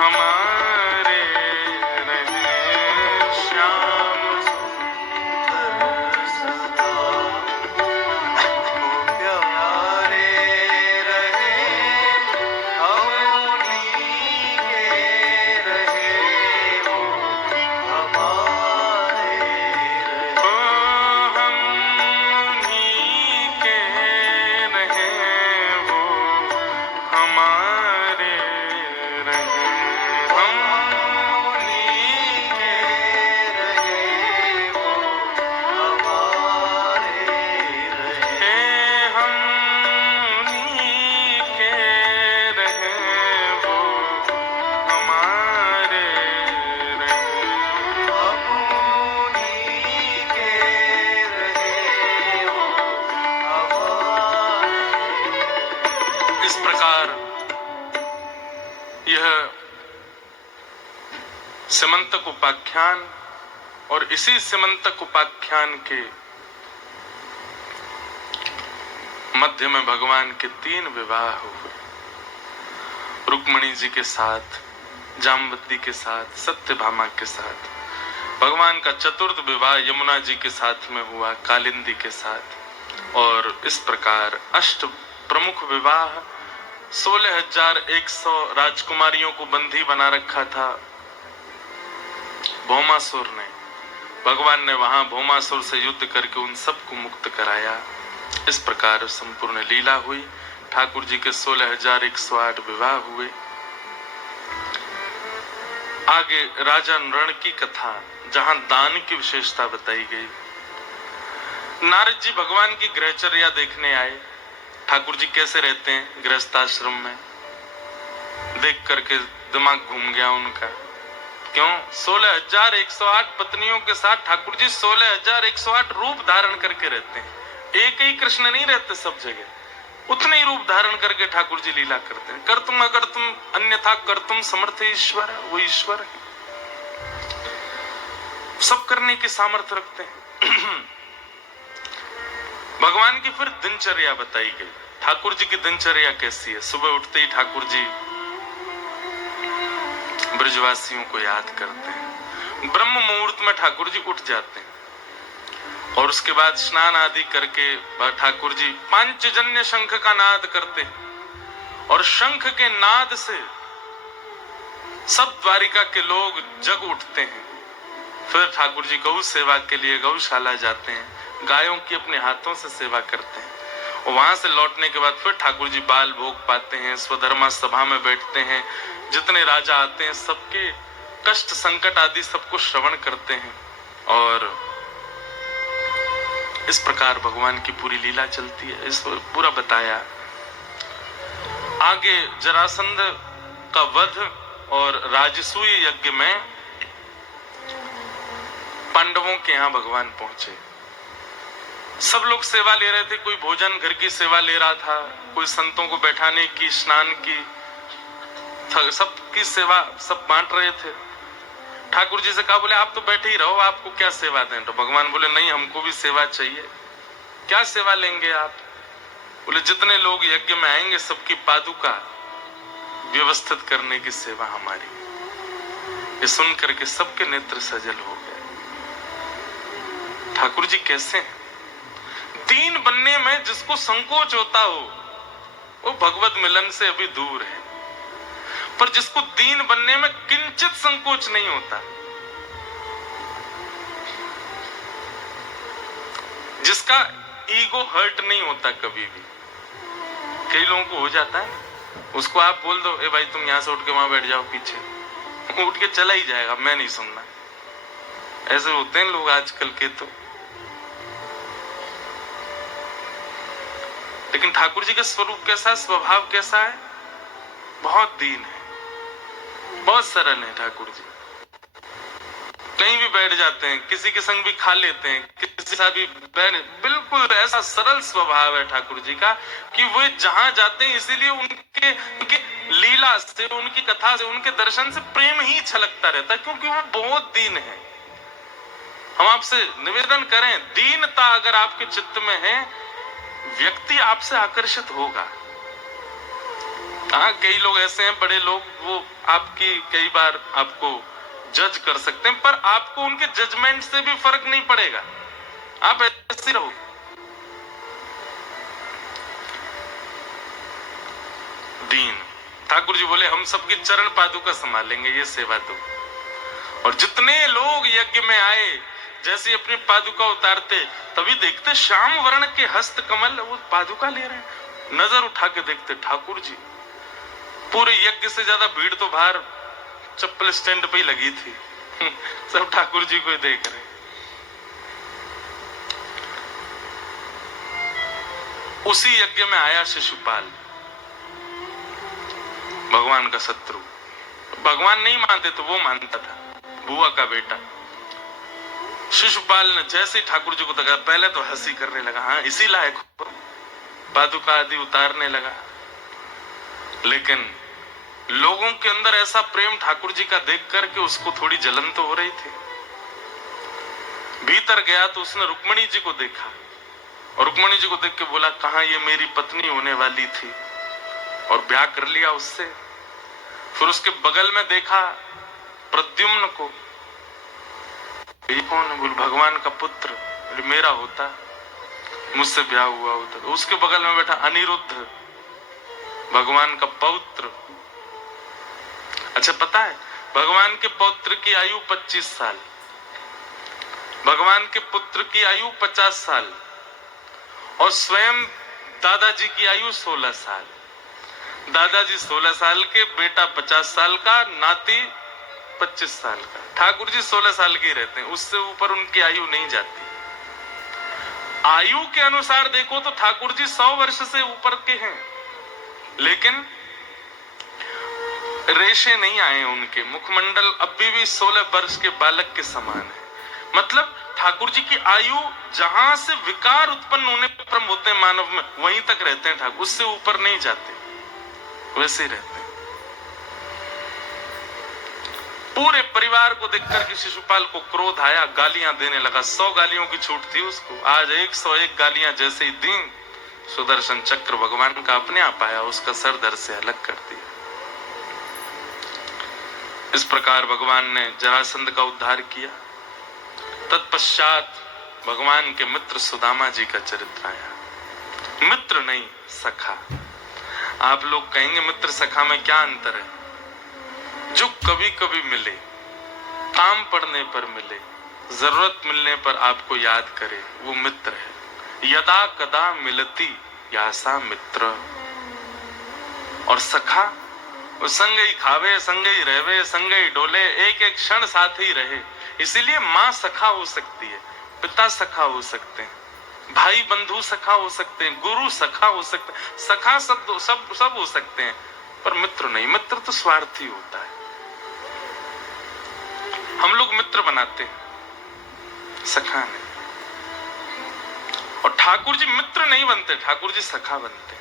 हमारे रहे, श्याम प्यारे रहे, हम उन्हीं के रहे, वो हमारे ओ रहे, हम उन्हीं के रहे, वो हमारे रहे, हम उन्हीं के रहे, वो हमारे रहे, हम उन्हीं के रहे, वो हमारे रहे। हम उन्हीं के रहे, वो हमारे। इस प्रकार यह सिमंतक उपाख्यान और इसी सिमंतक उपाख्यान के मध्य में भगवान के 3 विवाह हुए, रुक्मणी जी के साथ, जामवती के साथ, सत्यभामा के साथ। भगवान का 4th विवाह यमुना जी के साथ में हुआ, कालिंदी के साथ। और इस प्रकार अष्ट प्रमुख विवाह, 16,100 राजकुमारियों को बंदी बना रखा था भौमासुर ने। भगवान ने वहां भौमासुर से युद्ध करके उन सबको मुक्त कराया। इस प्रकार संपूर्ण लीला हुई। ठाकुर जी के 16,108 विवाह हुए। आगे राजा नृण की कथा, जहां दान की विशेषता बताई गई। नारद जी भगवान की गृहचर्या देखने आए। ठाकुर जी कैसे रहते हैं गृहस्थाश्रम में, देख करके दिमाग घूम गया उनका। क्यों? 16,108 पत्नियों के साथ ठाकुर जी 16,108 रूप धारण करके रहते हैं। एक ही कृष्ण नहीं रहते सब जगह, उतने ही रूप धारण करके ठाकुर जी लीला करते हैं। कर तुम अगर तुम अन्यथा कर तुम समर्थ ईश्वर है, वो ईश्वर है, सब करने की सामर्थ्य रखते हैं। भगवान की फिर दिनचर्या बताई गई। ठाकुर जी की दिनचर्या कैसी है? सुबह उठते ही ठाकुर जी ब्रजवासियों को याद करते हैं। ब्रह्म मुहूर्त में ठाकुर जी उठ जाते हैं और उसके बाद स्नान आदि करके ठाकुर जी पांचजन्य शंख का नाद करते हैं और शंख के नाद से सब द्वारिका के लोग जग उठते हैं। फिर ठाकुर जी गौ सेवा के लिए गौशाला जाते हैं, गायों की अपने हाथों से सेवा करते हैं। और वहां से लौटने के बाद फिर ठाकुर जी बाल भोग पाते हैं, स्वधर्मा सभा में बैठते हैं, जितने राजा आते हैं सबके कष्ट संकट आदि सबको श्रवण करते हैं। और इस प्रकार भगवान की पूरी लीला चलती है। इस पूरा बताया। आगे जरासंध का वध और राजसूय यज्ञ में पांडवों के यहाँ भगवान पहुंचे। सब लोग सेवा ले रहे थे, कोई भोजन घर की सेवा ले रहा था, कोई संतों को बैठाने की, स्नान की, सबकी सेवा सब बांट रहे थे। ठाकुर जी से कहा, बोले आप तो बैठे ही रहो, आपको क्या सेवा दें? तो भगवान बोले नहीं, हमको भी सेवा चाहिए। क्या सेवा लेंगे आप? बोले जितने लोग यज्ञ में आएंगे सबकी पादुका व्यवस्थित करने की सेवा हमारी। ये सुन करके सबके नेत्र सजल हो गए। ठाकुर जी कैसे हैं? दीन बनने में जिसको संकोच होता हो वो भगवत मिलन से अभी दूर है, पर जिसको दीन बनने में किंचित संकोच नहीं होता, जिसका ईगो हर्ट नहीं होता कभी भी, कई लोगों को हो जाता है, उसको आप बोल दो ए भाई तुम यहां से उठ के वहां बैठ जाओ पीछे, उठ के चला ही जाएगा, मैं नहीं सुनना। ऐसे होते हैं लोग आजकल के तो। लेकिन ठाकुर जी का स्वरूप कैसा, स्वभाव कैसा है? बहुत दीन है, बहुत सरल है ठाकुर जी। कहीं भी बैठ जाते हैं, किसी के संग भी खा लेते हैं, किसी के साथ भी बैठ, बिल्कुल ऐसा सरल स्वभाव है ठाकुर जी का कि वो जहां जाते हैं, इसीलिए उनके लीला से, उनकी कथा से, उनके दर्शन से प्रेम ही छलकता रहता है, क्योंकि वो बहुत दीन है। हम आपसे निवेदन करें, दीनता अगर आपके चित्त में है, व्यक्ति आपसे आकर्षित होगा। हाँ, कई लोग ऐसे हैं, बड़े लोग, वो आपकी कई बार आपको जज कर सकते हैं, पर आपको उनके जजमेंट से भी फर्क नहीं पड़ेगा, आप ऐसे रहो। दीन ठाकुर जी बोले हम सबके चरण पादुका संभालेंगे, ये सेवा दो। और जितने लोग यज्ञ में आए, जैसे अपनी पादुका उतारते, तभी देखते श्याम वर्ण के हस्त कमल वो पादुका ले रहे हैं। नजर उठा के देखते ठाकुर जी, पूरे यज्ञ से ज्यादा भीड़ तो बाहर चप्पल स्टैंड पे ही लगी थी, सब ठाकुर जी को देख रहे। उसी यज्ञ में आया शिशुपाल, भगवान का शत्रु। भगवान नहीं मानते तो वो मानता था, बुआ का बेटा। शिशुपाल ने जैसे ही ठाकुर जी को देखा, पहले तो हंसी करने लगा, हाँ इसी लायक हो, पादुका आदि उतारने लगा। लेकिन लोगों के अंदर ऐसा प्रेम ठाकुर जी का देख करके उसको थोड़ी जलन तो हो रही थी। भीतर गया तो उसने रुक्मणी जी को देखा, और रुक्मणी जी को देख के बोला, कहाँ ये मेरी पत्नी होने वाली थी, और ब्याह कर लिया उससे। फिर उसके बगल में देखा प्रद्युम्न को, ये कौन है? बोल भगवान का पुत्र, मेरा होता, मुझसे ब्याह हुआ होता। तो उसके बगल में बैठा अनिरुद्ध, भगवान का पौत्र। अच्छा पता है, भगवान के पौत्र की आयु 25 साल, भगवान के पुत्र की आयु 50 साल, और स्वयं दादाजी की आयु 16 साल। दादाजी 16 साल के, बेटा 50 साल का, नाती 25 साल का। ठाकुर जी 16 साल के ही रहते हैं, उससे ऊपर उनकी आयु नहीं जाती। आयु के अनुसार देखो तो ठाकुर जी 100 वर्ष से ऊपर के हैं, लेकिन रेशे नहीं आए उनके, मुखमंडल अभी भी 16 वर्ष के बालक के समान है। मतलब ठाकुर जी की आयु जहां से विकार उत्पन्न होने पर होते हैं मानव में, वहीं तक रहते हैं ठाकुर, उससे ऊपर नहीं जाते, वैसे ही रहते हैं। पूरे परिवार को देखकर के शिशुपाल को क्रोध आया, गालियां देने लगा। 100 गालियों की छूट थी उसको, आज 101 गालियां जैसे ही दी, सुदर्शन चक्र भगवान का अपने आप आया, उसका सर धड़ से अलग कर दिया। इस प्रकार भगवान ने जरासंध का उद्धार किया। तत्पश्चात भगवान के मित्र सुदामा जी का चरित्र आया। मित्र नहीं, सखा। आप लोग कहेंगे मित्र सखा में क्या अंतर है? जो कभी कभी मिले, काम पड़ने पर मिले, जरूरत मिलने पर आपको याद करे, वो मित्र है। यदा कदा मिलती यासा मित्र। और सखा, वो संग ही खावे, संग ही रहवे, संग ही डोले, एक एक क्षण साथ ही रहे। इसीलिए माँ सखा हो सकती है, पिता सखा हो सकते हैं, भाई बंधु सखा हो सकते हैं, गुरु सखा हो सकते हैं, सखा सब हो सकते हैं, पर मित्र नहीं। मित्र तो स्वार्थी होता है। हम लोग मित्र बनाते हैं, सखा नहीं। और ठाकुर जी मित्र नहीं बनते, ठाकुर जी सखा बनते।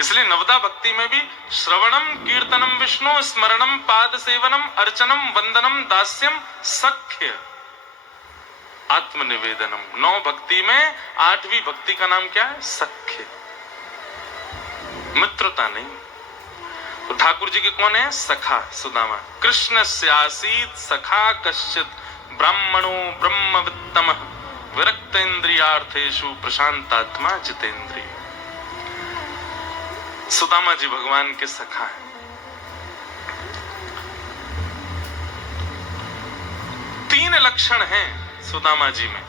इसलिए नवदा भक्ति में भी श्रवणम कीर्तनम विष्णु स्मरणम पाद सेवनम अर्चनम वंदनम दास्यम सख्य आत्मनिवेदनम। 9 भक्ति में 8वीं भक्ति का नाम क्या है? सख्य, मित्रता नहीं। तो ठाकुर जी के कौन है? सखा, सुदामा। कृष्ण से आसीत सखा कश्चित ब्राह्मणो ब्रह्मवित्तम विरक्त इंद्रियार्थेषु प्रशांतात्मा जितेंद्रिय। सुदामा जी भगवान के सखा हैं। तीन लक्षण हैं सुदामा जी में।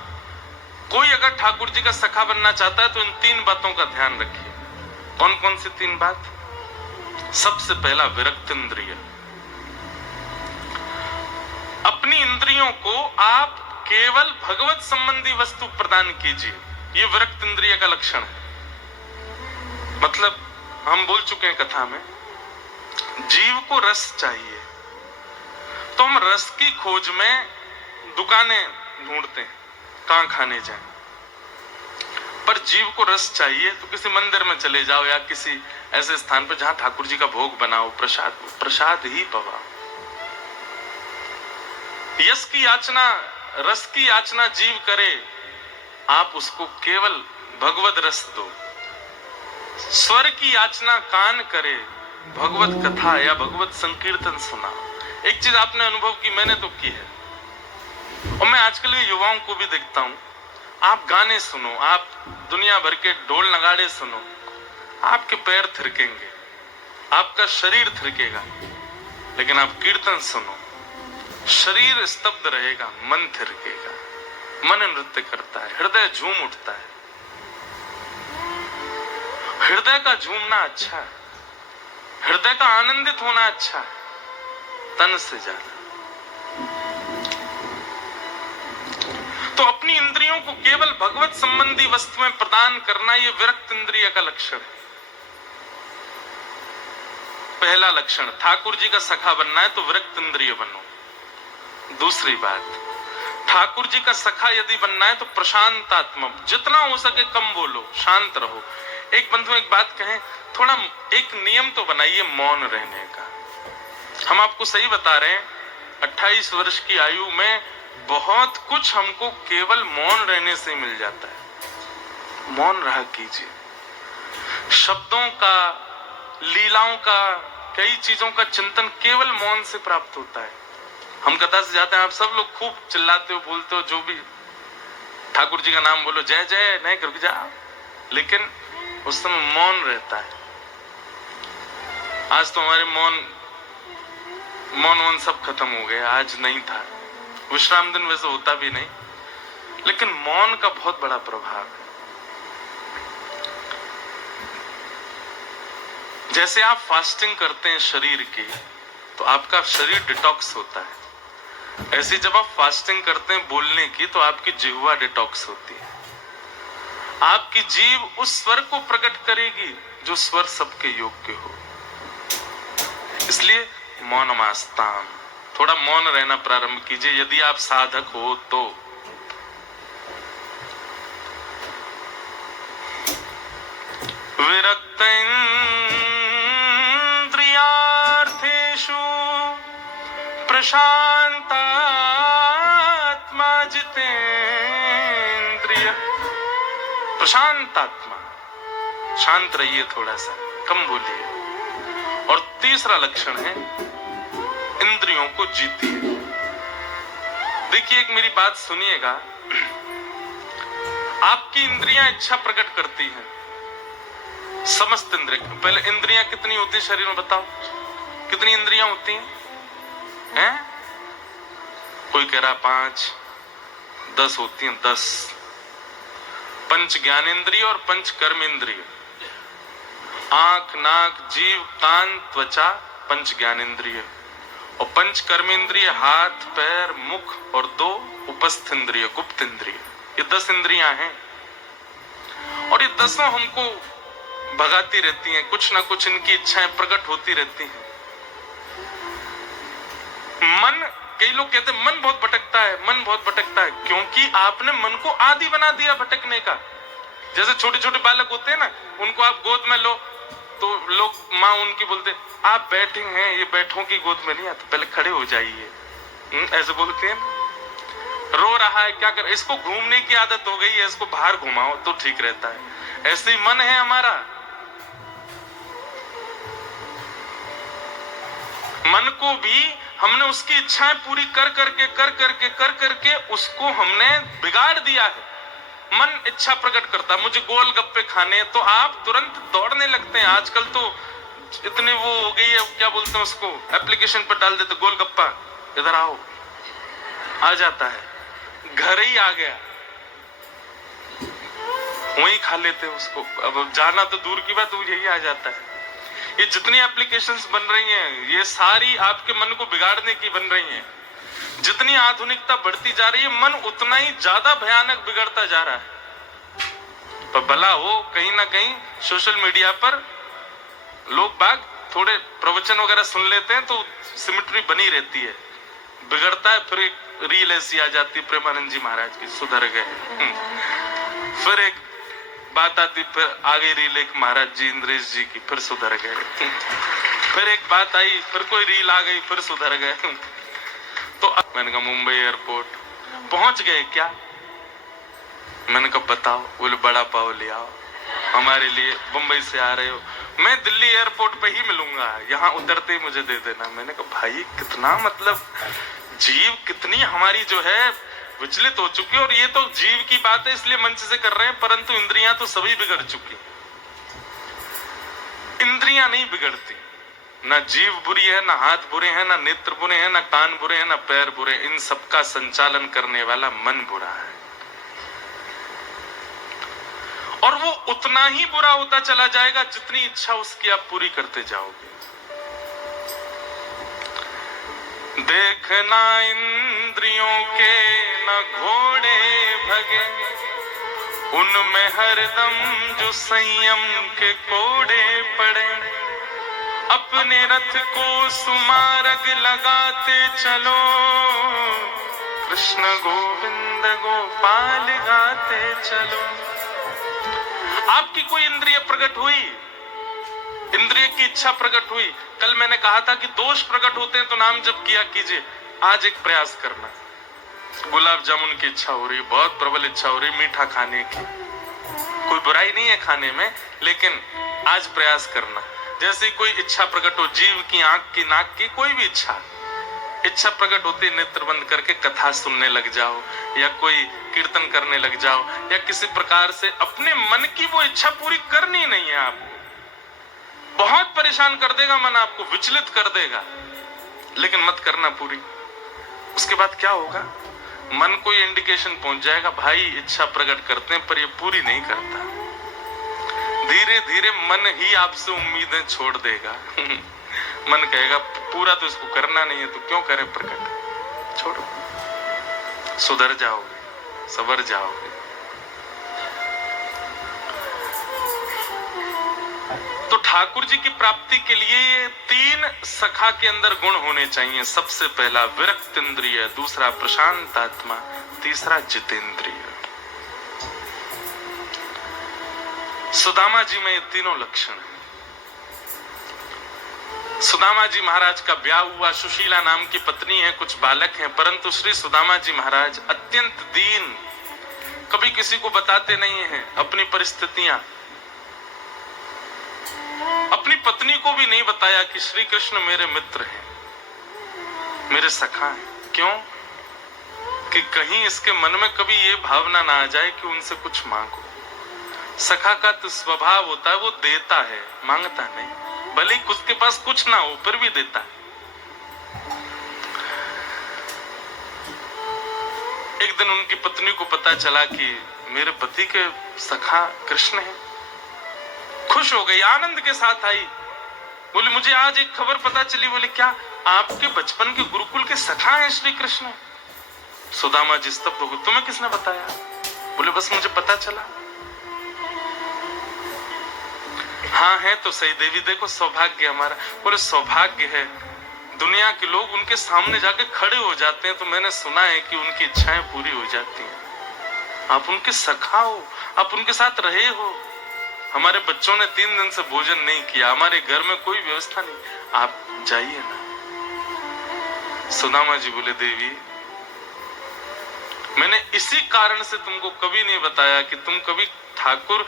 कोई अगर ठाकुर जी का सखा बनना चाहता है तो इन 3 बातों का ध्यान रखिए। कौन कौन सी 3 बात? सबसे पहला विरक्त इंद्रिय। अपनी इंद्रियों को आप केवल भगवत संबंधी वस्तु प्रदान कीजिए, यह विरक्त इंद्रिय का लक्षण है। मतलब हम बोल चुके हैं कथा में, जीव को रस चाहिए तो हम रस की खोज में दुकानें ढूंढते हैं कहां खाने जाएं। पर जीव को रस चाहिए तो किसी मंदिर में चले जाओ या किसी ऐसे स्थान पर जहां ठाकुर जी का भोग बनाओ, प्रसाद ही पवाओ। यश की याचना, रस की याचना जीव करे, आप उसको केवल भगवत रस दो। स्वर की याचना कान करे, भगवत कथा या भगवत संकीर्तन सुना। एक चीज आपने अनुभव की, मैंने तो की है, और मैं आजकल के युवाओं को भी देखता हूं, आप गाने सुनो, आप दुनिया भर के ढोल नगाड़े सुनो, आपके पैर थिरकेंगे, आपका शरीर थिरकेगा, लेकिन आप कीर्तन सुनो, शरीर स्तब्ध रहेगा, मन थिरकेगा, मन नृत्य करता है, हृदय झूम उठता है। हृदय का झूमना अच्छा है, हृदय का आनंदित होना अच्छा है तन से ज्यादा। तो अपनी इंद्रियों को केवल भगवत संबंधी वस्तुएं प्रदान करना, यह विरक्त इंद्रिय का लक्षण है। पहला लक्षण, ठाकुर जी का सखा बनना है तो विरक्त इंद्रिय बनो। दूसरी बात, ठाकुर जी का सखा यदि बनना है तो प्रशांत आत्मा, जितना हो सके कम बोलो, शांत रहो। एक बंधु एक बात कहें, थोड़ा एक नियम तो बनाइए मौन रहने का। हम आपको सही बता रहे हैं, 28 वर्ष की आयु में बहुत कुछ हमको केवल मौन रहने से मिल जाता है। मौन रहा कीजिए। शब्दों का, लीलाओं का, कई चीजों का चिंतन केवल मौन से प्राप्त होता है। हम कथा से जाते हैं, आप सब लोग खूब चिल्लाते हो, बोलते हो, जो भी ठाकुर जी का नाम बोलो, जय जय, नहीं रुक जा, लेकिन उस समय मौन रहता है। आज तो हमारे मौन सब खत्म हो गए, आज नहीं था। विश्राम दिन वैसे होता भी नहीं, लेकिन मौन का बहुत बड़ा प्रभाव है। जैसे आप फास्टिंग करते हैं शरीर की, तो आपका शरीर डिटॉक्स होता है। ऐसे जब आप फास्टिंग करते हैं बोलने की, तो आपकी जिह्वा डिटॉक्स होती है। आपकी जीभ उस स्वर को प्रकट करेगी जो स्वर सबके योग्य हो। इसलिए मौनमास्ताम, थोड़ा मौन रहना प्रारंभ कीजिए यदि आप साधक हो तो। विरक्त इंद्रियार्थेषु प्रशांतात्मा जितेंद्रिय। प्रशांत आत्मा, शांत रहिए, थोड़ा सा कम बोलिए। और तीसरा लक्षण है, इंद्रियों को जीतिए। देखिए, एक मेरी बात सुनिएगा, आपकी इंद्रियां इच्छा प्रकट करती हैं, समस्त इंद्रिय। पहले इंद्रियां कितनी होती है शरीर में, बताओ कितनी इंद्रियां होती हैं? कोई कह रहा 5, 10 होती हैं, 10। पंच ज्ञानेंद्रिय और पंच कर्मेंद्रिय, आंख, नाक, जीव, कान, त्वचा, पंच ज्ञानेंद्रिय। और पंच कर्मेंद्रिय हाथ, पैर, मुख, और 2 उपस्थ इंद्रिय, गुप्त इंद्रिय। ये 10 इंद्रियां हैं, और ये 10 हमको भगाती रहती हैं, कुछ ना कुछ इनकी इच्छाएं प्रकट होती रहती हैं। मन कई लोग कहते हैं मन बहुत भटकता है, मन बहुत भटकता है, क्योंकि आपने मन को आदी बना दिया भटकने का। जैसे छोटे छोटे बालक होते हैं ना, उनको आप गोद में लो तो लोग, माँ उनकी बोलते आप बैठे हैं, ये बैठों की गोद में नहीं आते, पहले खड़े हो जाइए, ऐसे बोलते हैं। रो रहा है, क्या कर, इसको घूमने की आदत हो गई है, इसको बाहर घुमाओ तो ठीक रहता है। ऐसे ही मन है हमारा, मन को भी हमने उसकी इच्छाएं पूरी कर करके उसको हमने बिगाड़ दिया है। मन इच्छा प्रकट करता है, मुझे गोलगप्पे खाने, तो आप तुरंत दौड़ने लगते हैं। आजकल तो इतने वो हो गई है, क्या बोलते हैं उसको, एप्लीकेशन पर डाल देते गोलगप्पा, इधर आओ, आ जाता है, घर ही आ गया, वहीं खा लेते हैं उसको। अब जाना तो दूर की बात, यही आ जाता है। ये जितनी एप्लीकेशंस बन रही हैं, ये सारी आपके मन को बिगाड़ने की बन रही हैं। जितनी आधुनिकता बढ़ती जा रही है, मन उतना ही ज्यादा भयानक बिगड़ता जा रहा है। पर भला हो, कहीं ना कहीं सोशल मीडिया पर लोग बाग थोड़े प्रवचन वगैरह सुन लेते हैं तो सिमेट्री बनी रहती है। बिगड़ता है, फिर एक रील ऐसी आ जाती, प्रेमानंद जी महाराज की, सुधर गए। फिर एक बात आती, फिर आगे रील एक महाराज जी इंद्रेश जी की, फिर सुधर गए। फिर एक बात आई, फिर कोई रील आ गई, फिर सुधर गए। तो मैंने कहा मुंबई एयरपोर्ट पहुंच गए क्या? मैंने कहा बताओ। बोले बड़ा पाव ले आओ हमारे लिए, मुंबई से आ रहे हो, मैं दिल्ली एयरपोर्ट पे ही मिलूंगा, यहाँ उतरते ही मुझे दे देना। मैंने कहा भाई कितना, मतलब जीव कितनी हमारी जो है विचलित हो चुकी है। और ये तो जीव की बात है इसलिए मंच से कर रहे हैं, परंतु इंद्रियां तो सभी बिगड़ चुकी। इंद्रियां नहीं बिगड़ती, ना जीव बुरी है, ना हाथ बुरे हैं, ना नेत्र बुरे हैं, ना कान बुरे हैं, ना पैर बुरे, इन सबका संचालन करने वाला मन बुरा है। और वो उतना ही बुरा होता चला जाएगा जितनी इच्छा उसकी आप पूरी करते जाओगे। देखना इंद्रियों के न घोड़े भगे, उनमें हरदम जो संयम के कोड़े पड़े। अपने रथ को सुमार्ग लगाते चलो, कृष्ण गोविंद गोपाल गाते चलो। आपकी कोई इंद्रिय प्रकट हुई, इंद्रिय की इच्छा प्रकट हुई। कल मैंने कहा था कि दोष प्रकट होते हैं तो नाम जप किया कीजिए। आज एक प्रयास करना, गुलाब जामुन की इच्छा हो रही, बहुत प्रबल इच्छा हो रही मीठा खाने की, कोई बुराई नहीं है खाने में, लेकिन आज प्रयास करना। जैसे कोई इच्छा प्रकट हो, जीव की, आंख की, नाक की, कोई भी इच्छा प्रकट होती, नेत्र बंद करके कथा सुनने लग जाओ, या कोई कीर्तन करने लग जाओ, या किसी प्रकार से अपने मन की वो इच्छा पूरी करनी नहीं है। आपको बहुत परेशान कर देगा मन, आपको विचलित कर देगा, लेकिन मत करना पूरी। उसके बाद क्या होगा, मन को ये इंडिकेशन पहुंच जाएगा, भाई इच्छा प्रकट करते हैं पर ये पूरी नहीं करता। धीरे धीरे मन ही आपसे उम्मीदें छोड़ देगा। मन कहेगा पूरा तो इसको करना नहीं है, तो क्यों करे प्रकट, छोड़ो, सुधर जाओगे, सवर जाओगे। तो ठाकुर जी की प्राप्ति के लिए 3 सखा के अंदर गुण होने चाहिए। सबसे पहला विरक्त इंद्रिय, दूसरा प्रशांत आत्मा, तीसरा जितेंद्रिय। सुदामा जी में ये तीनों लक्षण है। सुदामा जी महाराज का ब्याह हुआ, सुशीला नाम की पत्नी है, कुछ बालक हैं, परंतु श्री सुदामा जी महाराज अत्यंत दीन, कभी किसी को बताते नहीं हैं अपनी परिस्थितियां। अपनी पत्नी को भी नहीं बताया कि श्री कृष्ण मेरे मित्र हैं, मेरे सखा हैं। क्यों? कि कहीं इसके मन में कभी ये भावना ना आ जाए कि उनसे कुछ मांगो। सखा का तो स्वभाव होता है, वो देता है, मांगता नहीं, भले ही उसके पास कुछ ना हो फिर भी देता है। एक दिन उनकी पत्नी को पता चला कि मेरे पति के सखा कृष्ण हैं। खुश हो गई, आनंद के साथ आई, बोली मुझे आज एक खबर पता चली। बोले क्या? आपके बचपन के गुरुकुल के सखा हैं श्री कृष्ण। सुदामा जी स्तब्ध हो गए, तुम्हें किसने बताया? बोले बस मुझे पता चला। हाँ है तो सही देवी, देखो सौभाग्य हमारा। बोले सौभाग्य है, दुनिया के लोग उनके सामने जाके खड़े हो जाते हैं, तो मैंने सुना है कि उनकी इच्छाएं पूरी हो जाती हैं। आप उनके सखा हो, आप उनके साथ रहे हो। हमारे बच्चों ने 3 दिन से भोजन नहीं किया, हमारे घर में कोई व्यवस्था नहीं, आप जाइए ना। सुदामा जी बोले, देवी मैंने इसी कारण से तुमको कभी नहीं बताया कि तुम कभी ठाकुर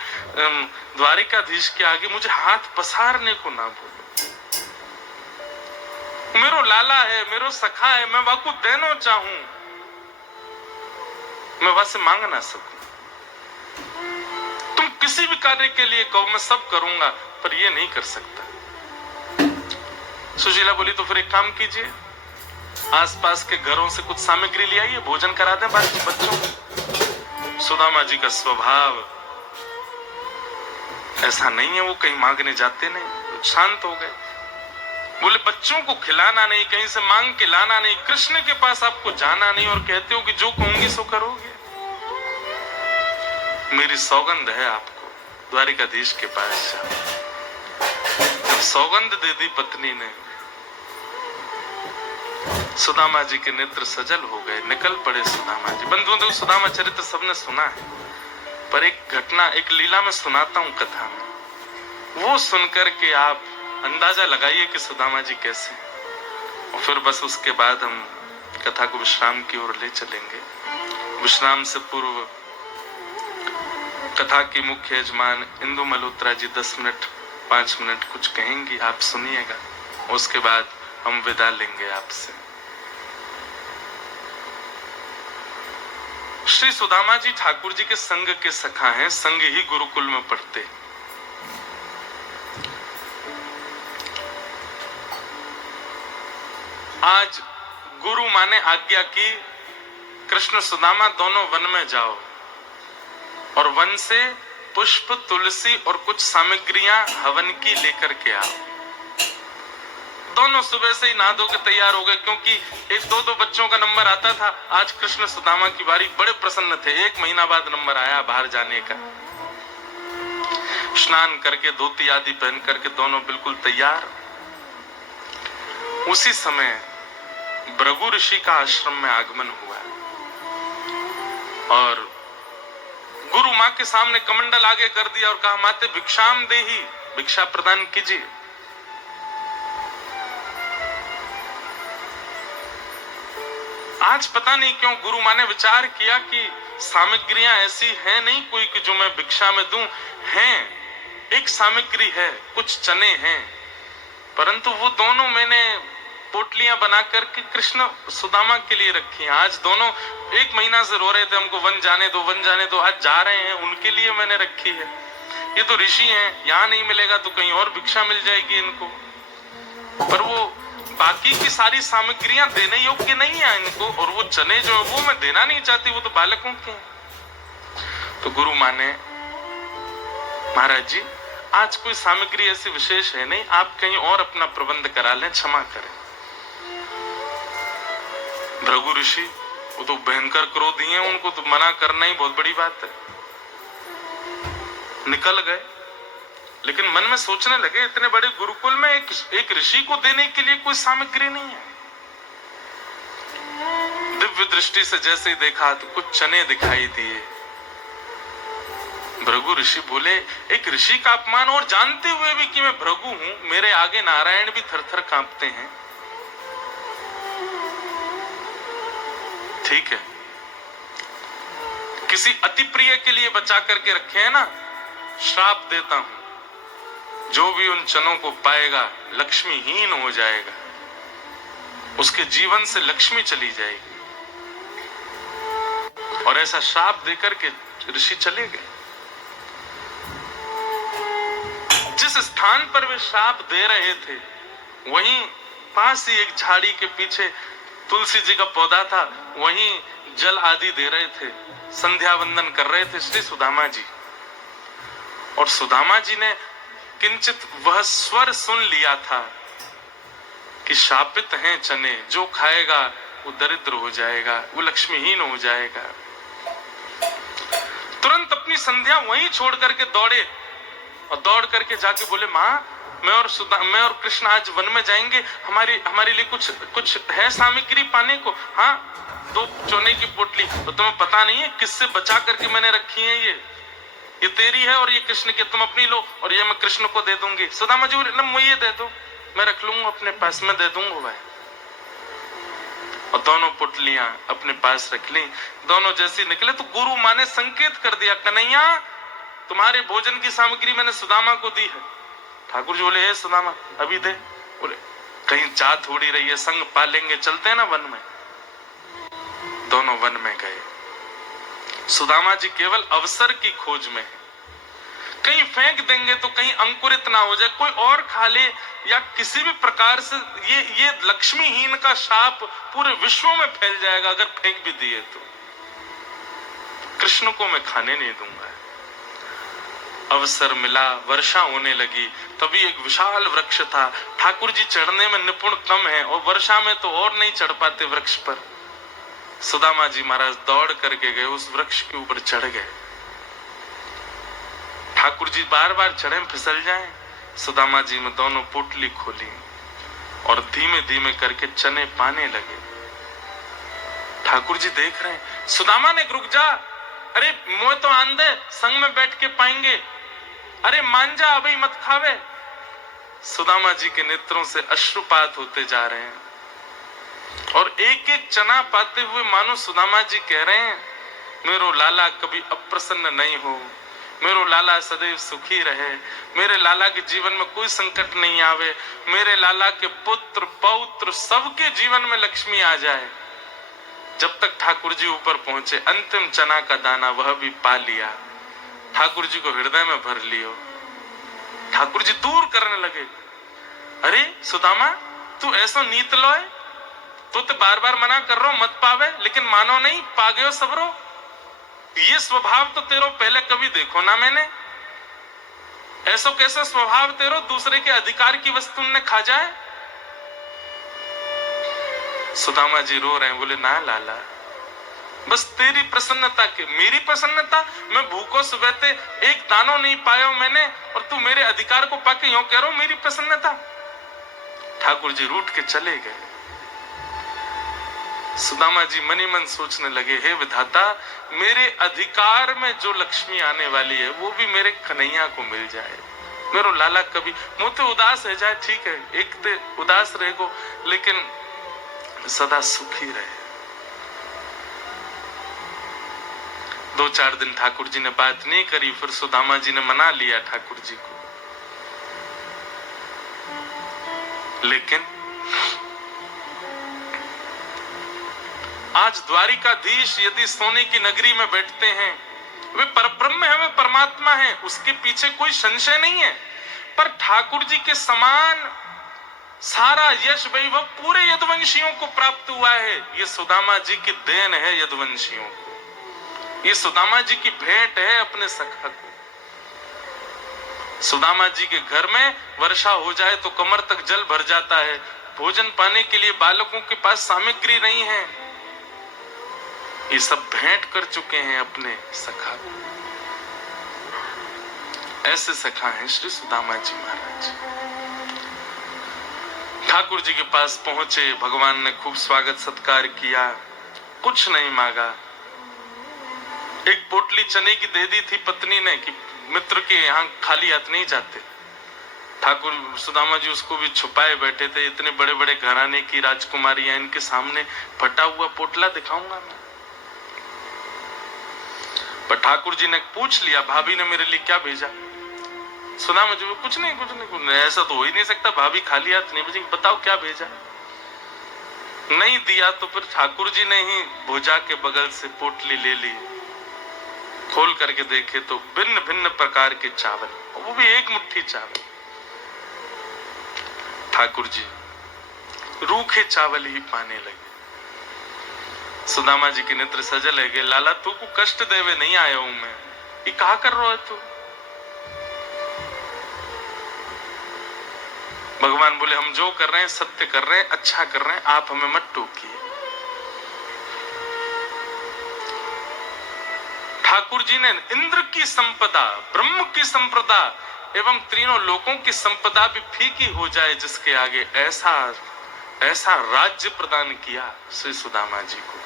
द्वारिकाधीश के आगे मुझे हाथ पसारने को ना बोलो। मेरो लाला है, मेरो सखा है, मैं वाकु देनो चाहूं, मैं वहां से मांग ना सकूं। तुम किसी भी कार्य के लिए कहो, मैं सब करूंगा, पर ये नहीं कर सकता। सुशीला बोली, तो फिर एक काम कीजिए, आसपास के घरों से कुछ सामग्री ले आइए, भोजन करा दें बाकी बच्चों को। सुदामा जी का स्वभाव ऐसा नहीं है, वो कहीं मांगने जाते नहीं, शांत हो गए। बोले, बच्चों को खिलाना नहीं, कहीं से मांग के लाना नहीं, कृष्ण के पास आपको जाना नहीं, और कहते हो कि जो कहूंगी सो करोगे। मेरी सौगंध है आपको, द्वारिकाधीश के पास जाओ। जब सौगंध दे दी पत्नी ने, सुदामा जी के नेत्र सजल हो गए, निकल पड़े सुदामा जी। बंधुओं, तो सुदामा चरित्र सबने सुना है, पर एक घटना, एक लीला में सुनाता हूं कथा में, वो सुनकर के आप अंदाजा लगाइए कि सुदामा जी कैसे। और फिर बस उसके बाद हम कथा को विश्राम की ओर ले चलेंगे। विश्राम से पूर्व कथा की मुख्य यजमान इंदु मल्होत्रा जी 10 मिनट 5 मिनट कुछ कहेंगी, आप सुनिएगा। उसके बाद हम विदा लेंगे आपसे। श्री सुदामा जी ठाकुर जी के संग के सखा हैं, संग ही गुरुकुल में पढ़ते। आज गुरु माँ ने आज्ञा की, कृष्ण सुदामा दोनों वन में जाओ और वन से पुष्प, तुलसी और कुछ सामग्रियां हवन की लेकर के आओ। दोनों सुबह से ही नहा धो के तैयार हो गए, क्योंकि 1-2 बच्चों का नंबर आता था। आज कृष्ण सुदामा की बारी, बड़े प्रसन्न थे। 1 महीना बाद नंबर आया बाहर जाने का। स्नान करके धोती आदि पहन करके दोनों बिल्कुल तैयार। उसी समय भृगु ऋषि का आश्रम में आगमन हुआ और गुरु माँ के सामने कमंडल आगे कर दिया और कहा, माते भिक्षाम देही, भिक्षा प्रदान कीजिए। आज पता नहीं क्यों गुरु माँ ने विचार किया कि सामग्रियां ऐसी हैं नहीं कोई कि जो मैं भिक्षा में दूं। हैं, एक सामग्री है, कुछ चने हैं, परंतु वो दोनों मैंने पोटलियां बना करके कृष्ण सुदामा के लिए रखी हैं। आज दोनों 1 महीना से रो रहे थे, हमको वन जाने दो, वन जाने दो। आज जा रहे हैं, उनके लिए मैंने रखी है। ये तो ऋषि हैं, यहाँ नहीं मिलेगा तो कहीं और भिक्षा मिल जाएगी इनको। पर वो बाकी की सारी सामग्रियां देने योग्य नहीं है इनको, और वो चने जो है वो मैं देना नहीं चाहती, वो तो बालकों के हैं। तो गुरु माँ ने, महाराज जी आज कोई सामग्री ऐसी विशेष है नहीं, आप कहीं और अपना प्रबंध करा लें, क्षमा करें। भृगु ऋषि वो तो भयंकर क्रोधी हैं, उनको तो मना करना ही बहुत बड़ी बात है। निकल गए, लेकिन मन में सोचने लगे, इतने बड़े गुरुकुल में एक ऋषि को देने के लिए कोई सामग्री नहीं है। दिव्य दृष्टि से जैसे ही देखा तो कुछ चने दिखाई दिए। भृगु ऋषि बोले, एक ऋषि का अपमान, और जानते हुए भी कि मैं भृगु हूं, मेरे आगे नारायण भी थरथर कांपते हैं। ठीक है, किसी अति प्रिय के लिए बचा करके रखे हैं ना, श्राप देता हूं, जो भी उन चनों को पाएगा लक्ष्मीहीन हो जाएगा, उसके जीवन से लक्ष्मी चली जाएगी। और ऐसा श्राप देकर के ऋषि चले गए। जिस स्थान पर वे श्राप दे रहे थे, वहीं पास ही एक झाड़ी के पीछे तुलसी जी का पौधा था, वहीं जल आदि दे रहे थे, संध्या वंदन कर रहे थे श्री सुदामा जी। और सुदामा जी ने किंचित वह स्वर सुन लिया था कि शापित हैं चने, जो खाएगा वो दरिद्र हो जाएगा, वो लक्ष्मीहीन हो जाएगा। तुरंत अपनी संध्या वहीं छोड़ करके दौड़े और दौड़ करके जाके बोले, माँ मैं और कृष्ण आज वन में जाएंगे, हमारे लिए कुछ कुछ है सामग्री पाने को? हाँ, 2 चोने की पोटली। तो तुम्हें पता नहीं है किससे बचा करके मैंने रखी है? ये तेरी है और ये कृष्ण की, तुम अपनी लो और ये मैं कृष्ण को दे दूंगी। सुदामा जी बोले, मुझे ये दे दो, मैं रख लूंगा अपने पास, में दे दूंगा भाई। और दोनों पुटलियां अपने पास रख ली। दोनों जैसी निकले तो गुरु माँ ने संकेत कर दिया, कन्हैया तुम्हारे भोजन की सामग्री मैंने सुदामा को दी है। ठाकुर जी बोले, हे सुदामा अभी दे। बोले, कहीं जा थोड़ी रही है, संग पालेंगे, चलते हैं ना वन में। दोनों वन में गए। सुदामा जी केवल अवसर की खोज में है, कहीं फेंक देंगे तो कहीं अंकुरित ना हो जाए, कोई और खा ले, या किसी भी प्रकार से ये लक्ष्मीहीन का शाप पूरे विश्व में फैल जाएगा अगर फेंक भी दिए तो। कृष्ण को मैं खाने नहीं दूंगा। अवसर मिला, वर्षा होने लगी, तभी एक विशाल वृक्ष था। ठाकुर जी चढ़ने में निपुण कम है और वर्षा में तो और नहीं चढ़ पाते वृक्ष पर। सुदामा जी महाराज दौड़ करके गए, उस वृक्ष के ऊपर चढ़ गए। ठाकुर जी बार बार चढ़े फिसल जाएं। सुदामा जी में दोनों पोटली खोली और धीमे धीमे करके चने पाने लगे। ठाकुर जी देख रहे हैं, सुदामा ने रुक जा, अरे मोह तो आंधे, संग में बैठ के पाएंगे, अरे मान जा, अभी मत खावे। सुदामा जी के नेत्रों से अश्रुपात होते जा रहे हैं और एक एक चना पाते हुए मानो सुदामा जी कह रहे हैं, मेरो लाला कभी अप्रसन्न नहीं हो, मेरो लाला सदैव सुखी रहे, मेरे लाला के जीवन में कोई संकट नहीं आवे, मेरे लाला के पुत्र पौत्र सबके जीवन में लक्ष्मी आ जाए। जब तक ठाकुर जी ऊपर पहुंचे, अंतिम चना का दाना वह भी पा लिया, ठाकुर जी को हृदय में भर लियो। ठाकुर जी दूर करने लगे, अरे सुदामा तू ऐसा नीत लोए, तो बार बार मना कर रहा मत पावे, लेकिन मानो नहीं, पा गयो सबरो। ये स्वभाव तो तेरो पहले कभी देखो ना मैंने, ऐसा कैसा स्वभाव तेरो, दूसरे के अधिकार की वस्तु ने खा जाए। सुदामा जी रो रहे हैं, बोले ना लाला, बस तेरी प्रसन्नता के, मेरी प्रसन्नता, मैं भूखो सुबह ते एक दानो नहीं पाया मैंने, और तू मेरे अधिकार को पाके यूं कह रहा मेरी प्रसन्नता। ठाकुर जी रूठ के चले गए। सुदामा जी मनी मन सोचने लगे, हे विधाता, मेरे अधिकार में जो लक्ष्मी आने वाली है वो भी मेरे कन्हैया को मिल जाए। मेरो लाला कभी मुझे उदास है जाए, ठीक है, एक ते उदास रहेगो, लेकिन सदा सुखी रहे। 2-4 दिन ठाकुर जी ने बात नहीं करी, फिर सुदामा जी ने मना लिया ठाकुर जी को। लेकिन आज द्वारिकाधीश यदि सोने की नगरी में बैठते हैं, वे परब्रह्म है, वे परमात्मा है, उसके पीछे कोई संशय नहीं है। पर ठाकुर जी के समान सारा यश वैभव पूरे यदुवंशियों को प्राप्त हुआ है। ये सुदामा जी की देन है यदुवंशियों को, ये सुदामा जी की भेंट है अपने सखा को। सुदामा जी के घर में वर्षा हो जाए तो कमर तक जल भर जाता है, भोजन पाने के लिए बालकों के पास सामग्री नहीं है, ये सब भेंट कर चुके हैं अपने सखा को। ऐसे सखा हैं श्री सुदामा जी महाराज। ठाकुर जी के पास पहुंचे, भगवान ने खूब स्वागत सत्कार किया, कुछ नहीं मांगा। एक पोटली चने की दे दी थी पत्नी ने कि मित्र के यहाँ खाली हाथ नहीं जाते। ठाकुर सुदामा जी उसको भी छुपाए बैठे थे, इतने बड़े बड़े घराने की राजकुमारियां, इनके सामने फटा हुआ पोटला दिखाऊंगा मैं? पर ठाकुर जी ने पूछ लिया, भाभी ने मेरे लिए क्या भेजा? सुदामा जी कुछ नहीं, ऐसा तो हो ही नहीं सकता, भाभी खाली हाथ नहीं भेजेंगी, बताओ क्या भेजा? नहीं दिया तो फिर ठाकुर जी ने ही भुजा के बगल से पोटली ले ली, खोल करके देखे तो भिन्न भिन्न प्रकार के चावल, वो भी एक मुट्ठी चावल। ठाकुर जी रूखे चावल ही पाने लगे। सुदामा जी के नेत्र सजल है गए, लाला तू को कष्ट देवे नहीं आया हूं मैं, ये कहा कर रहा है तू? भगवान बोले, हम जो कर रहे हैं सत्य कर रहे हैं, अच्छा कर रहे हैं, आप हमें मत टोकिए। ठाकुर जी ने इंद्र की संपदा, ब्रह्म की संपदा, एवं तीनों लोकों की संपदा भी फीकी हो जाए जिसके आगे, ऐसा ऐसा राज्य प्रदान किया श्री सुदामा जी को।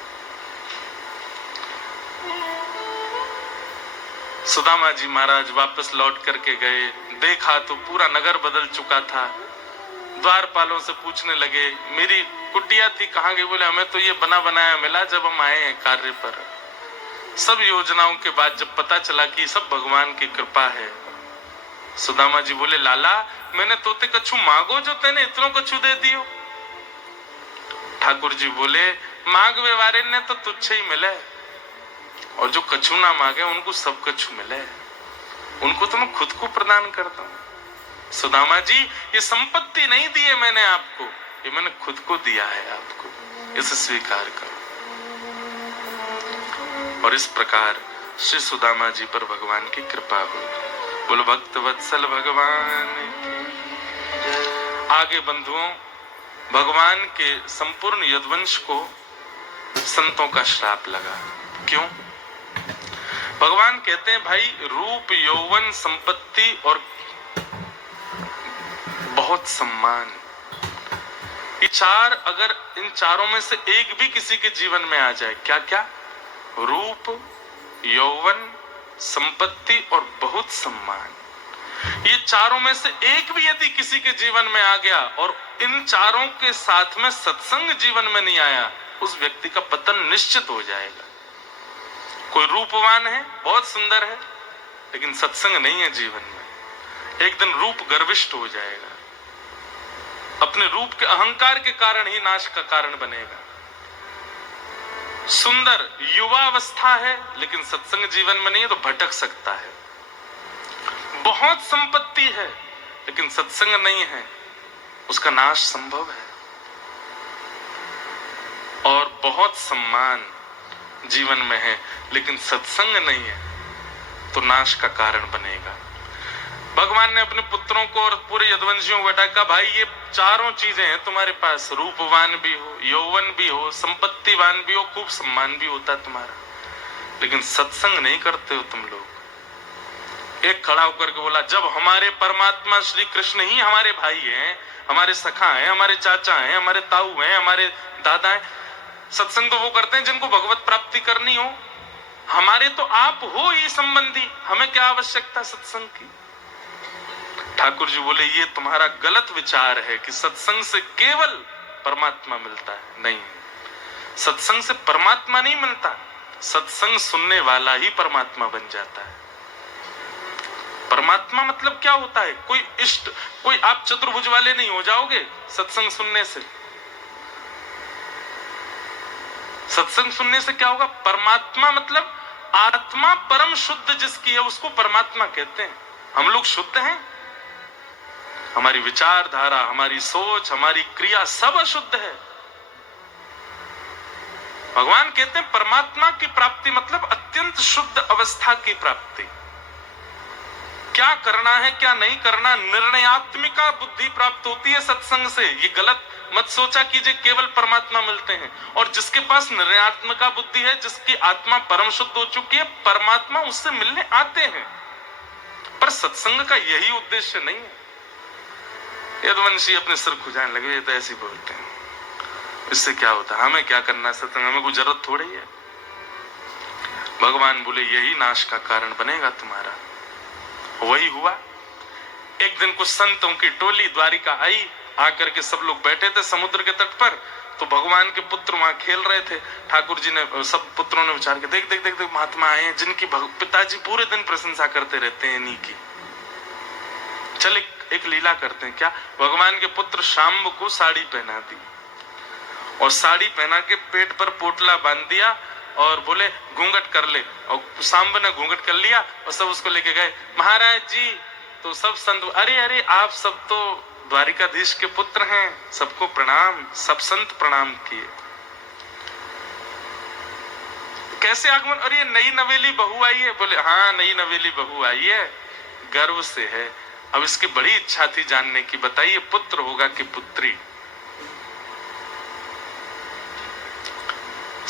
सुदामा जी महाराज वापस लौट करके गए, देखा तो पूरा नगर बदल चुका था। द्वारपालों से पूछने लगे, मेरी कुटिया थी कहाँ गई? बोले हमें तो ये बना बनाया मिला जब हम आए हैं कार्य पर। सब योजनाओं के बाद जब पता चला कि सब भगवान की कृपा है, सुदामा जी बोले, लाला मैंने तोते कछु मांगो जो तेने इतनों कछु दे दियो। ठाकुर जी बोले, मांग व्यवहारे ने तो तुच्छ ही मिले, और जो कछु ना मांगे उनको सब कछु मिले, उनको तो मैं खुद को प्रदान करता हूं। सुदामा जी, ये संपत्ति नहीं दी है मैंने आपको, ये मैंने खुद को दिया है आपको, इसे स्वीकार करो। और इस प्रकार श्री सुदामा जी पर भगवान की कृपा हुई। बोलो भक्त वत्सल भगवान की। आगे बंधुओं, भगवान के संपूर्ण यदुवंश को संतों का श्राप लगा। क्यों? भगवान कहते हैं, भाई रूप, यौवन, संपत्ति और बहुत सम्मान, ये चार, अगर इन चारों में से एक भी किसी के जीवन में आ जाए, क्या क्या? रूप, यौवन, संपत्ति और बहुत सम्मान, ये चारों में से एक भी यदि किसी के जीवन में आ गया और इन चारों के साथ में सत्संग जीवन में नहीं आया, उस व्यक्ति का पतन निश्चित हो जाएगा। कोई रूपवान है, बहुत सुंदर है, लेकिन सत्संग नहीं है जीवन में, एक दिन रूप गर्विष्ठ हो जाएगा, अपने रूप के अहंकार के कारण ही नाश का कारण बनेगा। सुंदर युवा अवस्था है लेकिन सत्संग जीवन में नहीं है तो भटक सकता है। बहुत संपत्ति है लेकिन सत्संग नहीं है, उसका नाश संभव है। और बहुत सम्मान जीवन में है लेकिन सत्संग नहीं है तो नाश का कारण बनेगा। भगवान ने अपने पुत्रों को और पूरे यदुवंशियों को बैठा कहा, भाई ये चारों चीजें हैं तुम्हारे पास, रूपवान भी हो, यौवन भी हो, संपत्तिवान भी हो, खूब सम्मान भी होता तुम्हारा, लेकिन सत्संग नहीं करते हो तुम लोग। एक खड़ा होकर के बोला, जब हमारे परमात्मा श्री कृष्ण ही हमारे भाई हैं, हमारे सखा हैं, हमारे चाचा हैं, हमारे ताऊ हैं, हमारे दादा हैं, सत्संग तो वो करते हैं जिनको भगवत प्राप्ति करनी हो, हमारे तो आप हो ही संबंधी, हमें क्या आवश्यकता सत्संग की। ठाकुर जी बोले, ये तुम्हारा गलत विचार है कि सत्संग से केवल परमात्मा मिलता है। नहीं, सत्संग से परमात्मा नहीं मिलता, सत्संग सुनने वाला ही परमात्मा बन जाता है। परमात्मा मतलब क्या होता है? कोई इष्ट, कोई आप चतुर्भुज वाले नहीं हो जाओगे सत्संग सुनने से। सत्संग सुनने से क्या होगा? परमात्मा मतलब आत्मा परम शुद्ध जिसकी है उसको परमात्मा कहते हैं। हम लोग शुद्ध हैं, हमारी विचारधारा, हमारी सोच, हमारी क्रिया सब अशुद्ध है। भगवान कहते हैं परमात्मा की प्राप्ति मतलब अत्यंत शुद्ध अवस्था की प्राप्ति। क्या करना है क्या नहीं करना, निर्णयात्मिका बुद्धि प्राप्त होती है सत्संग से। ये गलत मत सोचा कीजिए केवल परमात्मा मिलते हैं। और जिसके पास निर्णयात्मिका बुद्धि है, जिसकी आत्मा परम शुद्ध हो चुकी है, परमात्मा उससे मिलने आते हैं। पर सत्संग का यही उद्देश्य नहीं है। यदुवंशी अपने सिर खुजाने लगे, ये तो ऐसे ही बोलते हैं, इससे क्या होता है, हमें क्या करना है सत्संग, हमें कोई जरूरत थोड़ी है। भगवान बोले, यही नाश का कारण बनेगा तुम्हारा। वही हुआ। एक दिन कुछ संतों की टोली द्वारिका आई, आकर के सब लोग बैठे थे समुद्र के तट पर, तो भगवान के पुत्र वहां खेल रहे थे। ठाकुर जी ने, सब पुत्रों ने विचार के, देख देख देख देख महात्मा आए हैं जिनकी पिताजी पूरे दिन प्रशंसा करते रहते हैं इन्हीं की, चल एक लीला करते हैं। क्या? भगवान के पुत्र शाम्ब को साड़ी पहना दी और साड़ी पहना के पेट पर पोटला बांध दिया और बोले घूंघट कर ले, और शाम्ब ने घूंघट कर लिया और सब उसको लेके गए। महाराज जी, तो सब संत, अरे अरे आप सब तो द्वारिकाधीश के पुत्र हैं, सबको प्रणाम। सब संत प्रणाम किए। कैसे आगमन? अरे नई नवेली बहू आई है। बोले हाँ नई नवेली बहू आई है, गर्व से है। अब इसकी बड़ी इच्छा थी जानने की, बताइए पुत्र होगा कि पुत्री?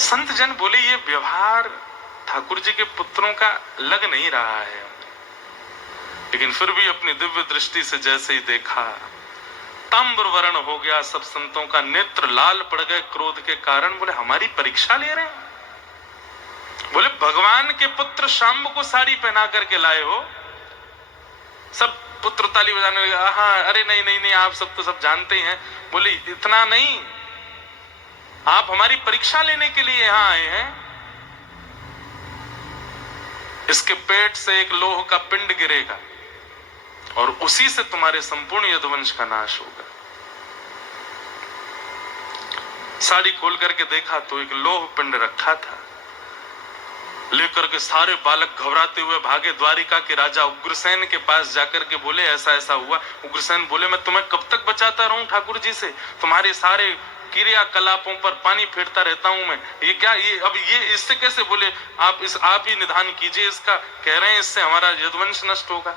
संत जन बोले ये व्यवहार ठाकुर जी के पुत्रों का लग नहीं रहा है, लेकिन फिर भी अपनी दिव्य दृष्टि से जैसे ही देखा, ताम्र वर्ण हो गया सब संतों का, नेत्र लाल पड़ गए क्रोध के कारण। बोले हमारी परीक्षा ले रहे हैं? बोले भगवान के पुत्र शाम्ब को साड़ी पहना करके लाए हो। सब पुत्र ताली बजाने लगे, हाँ अरे नहीं नहीं नहीं, आप सब तो सब जानते ही हैं। बोले इतना नहीं, आप हमारी परीक्षा लेने के लिए यहां आए हैं। इसके पेट से एक लोह का पिंड गिरेगा और उसी से तुम्हारे संपूर्ण यदुवंश का नाश होगा। साड़ी खोल करके देखा तो एक लोह पिंड रखा था। लेकर के सारे बालक घबराते हुए भागे। द्वारिका के राजा उग्रसेन के पास जाकर के बोले ऐसा ऐसा हुआ। उग्रसेन बोले मैं तुम्हें कब तक बचाता रहूं ठाकुर जी से, तुम्हारे सारे क्रियाकलापों पर पानी फेरता रहता हूं मैं, ये क्या, ये अब ये इससे कैसे? बोले आप ही निदान कीजिए इसका, कह रहे हैं इससे हमारा यदुवंश नष्ट होगा।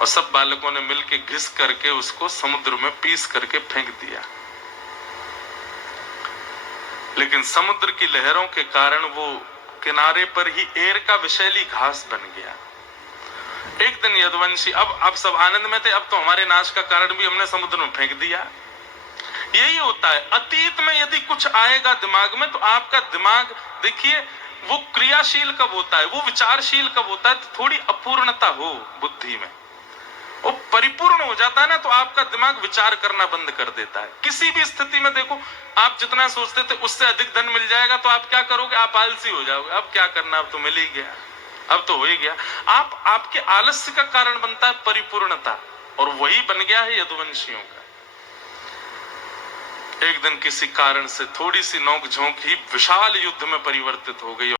और सब बालकों ने मिलकर घिस करके उसको समुद्र में पीस करके फेंक दिया। लेकिन समुद्र की लहरों के कारण वो किनारे पर ही एर का विषैली घास बन गया। एक दिन यदुवंशी, अब सब आनंद में थे, अब तो हमारे नाश का कारण भी हमने समुद्र में फेंक दिया। यही होता है, अतीत में यदि कुछ आएगा दिमाग में तो आपका दिमाग, देखिए वो क्रियाशील कब होता है, वो विचारशील कब होता है, तो थोड़ी अपूर्णता हो बुद्धि में। वो परिपूर्ण हो जाता है ना तो आपका दिमाग विचार करना बंद कर देता है। किसी भी स्थिति में देखो, आप जितना सोचते थे उससे अधिक धन मिल जाएगा तो आप क्या करोगे? आप आलसी हो जाओगे। अब क्या करना, अब तो मिल ही गया, अब तो हो ही गया। आपके आलस्य का कारण बनता है परिपूर्णता, और वही बन गया है यदुवंशियों का। एक दिन किसी कारण से थोड़ी सी नोक झोंक ही विशाल युद्ध में परिवर्तित हो गई।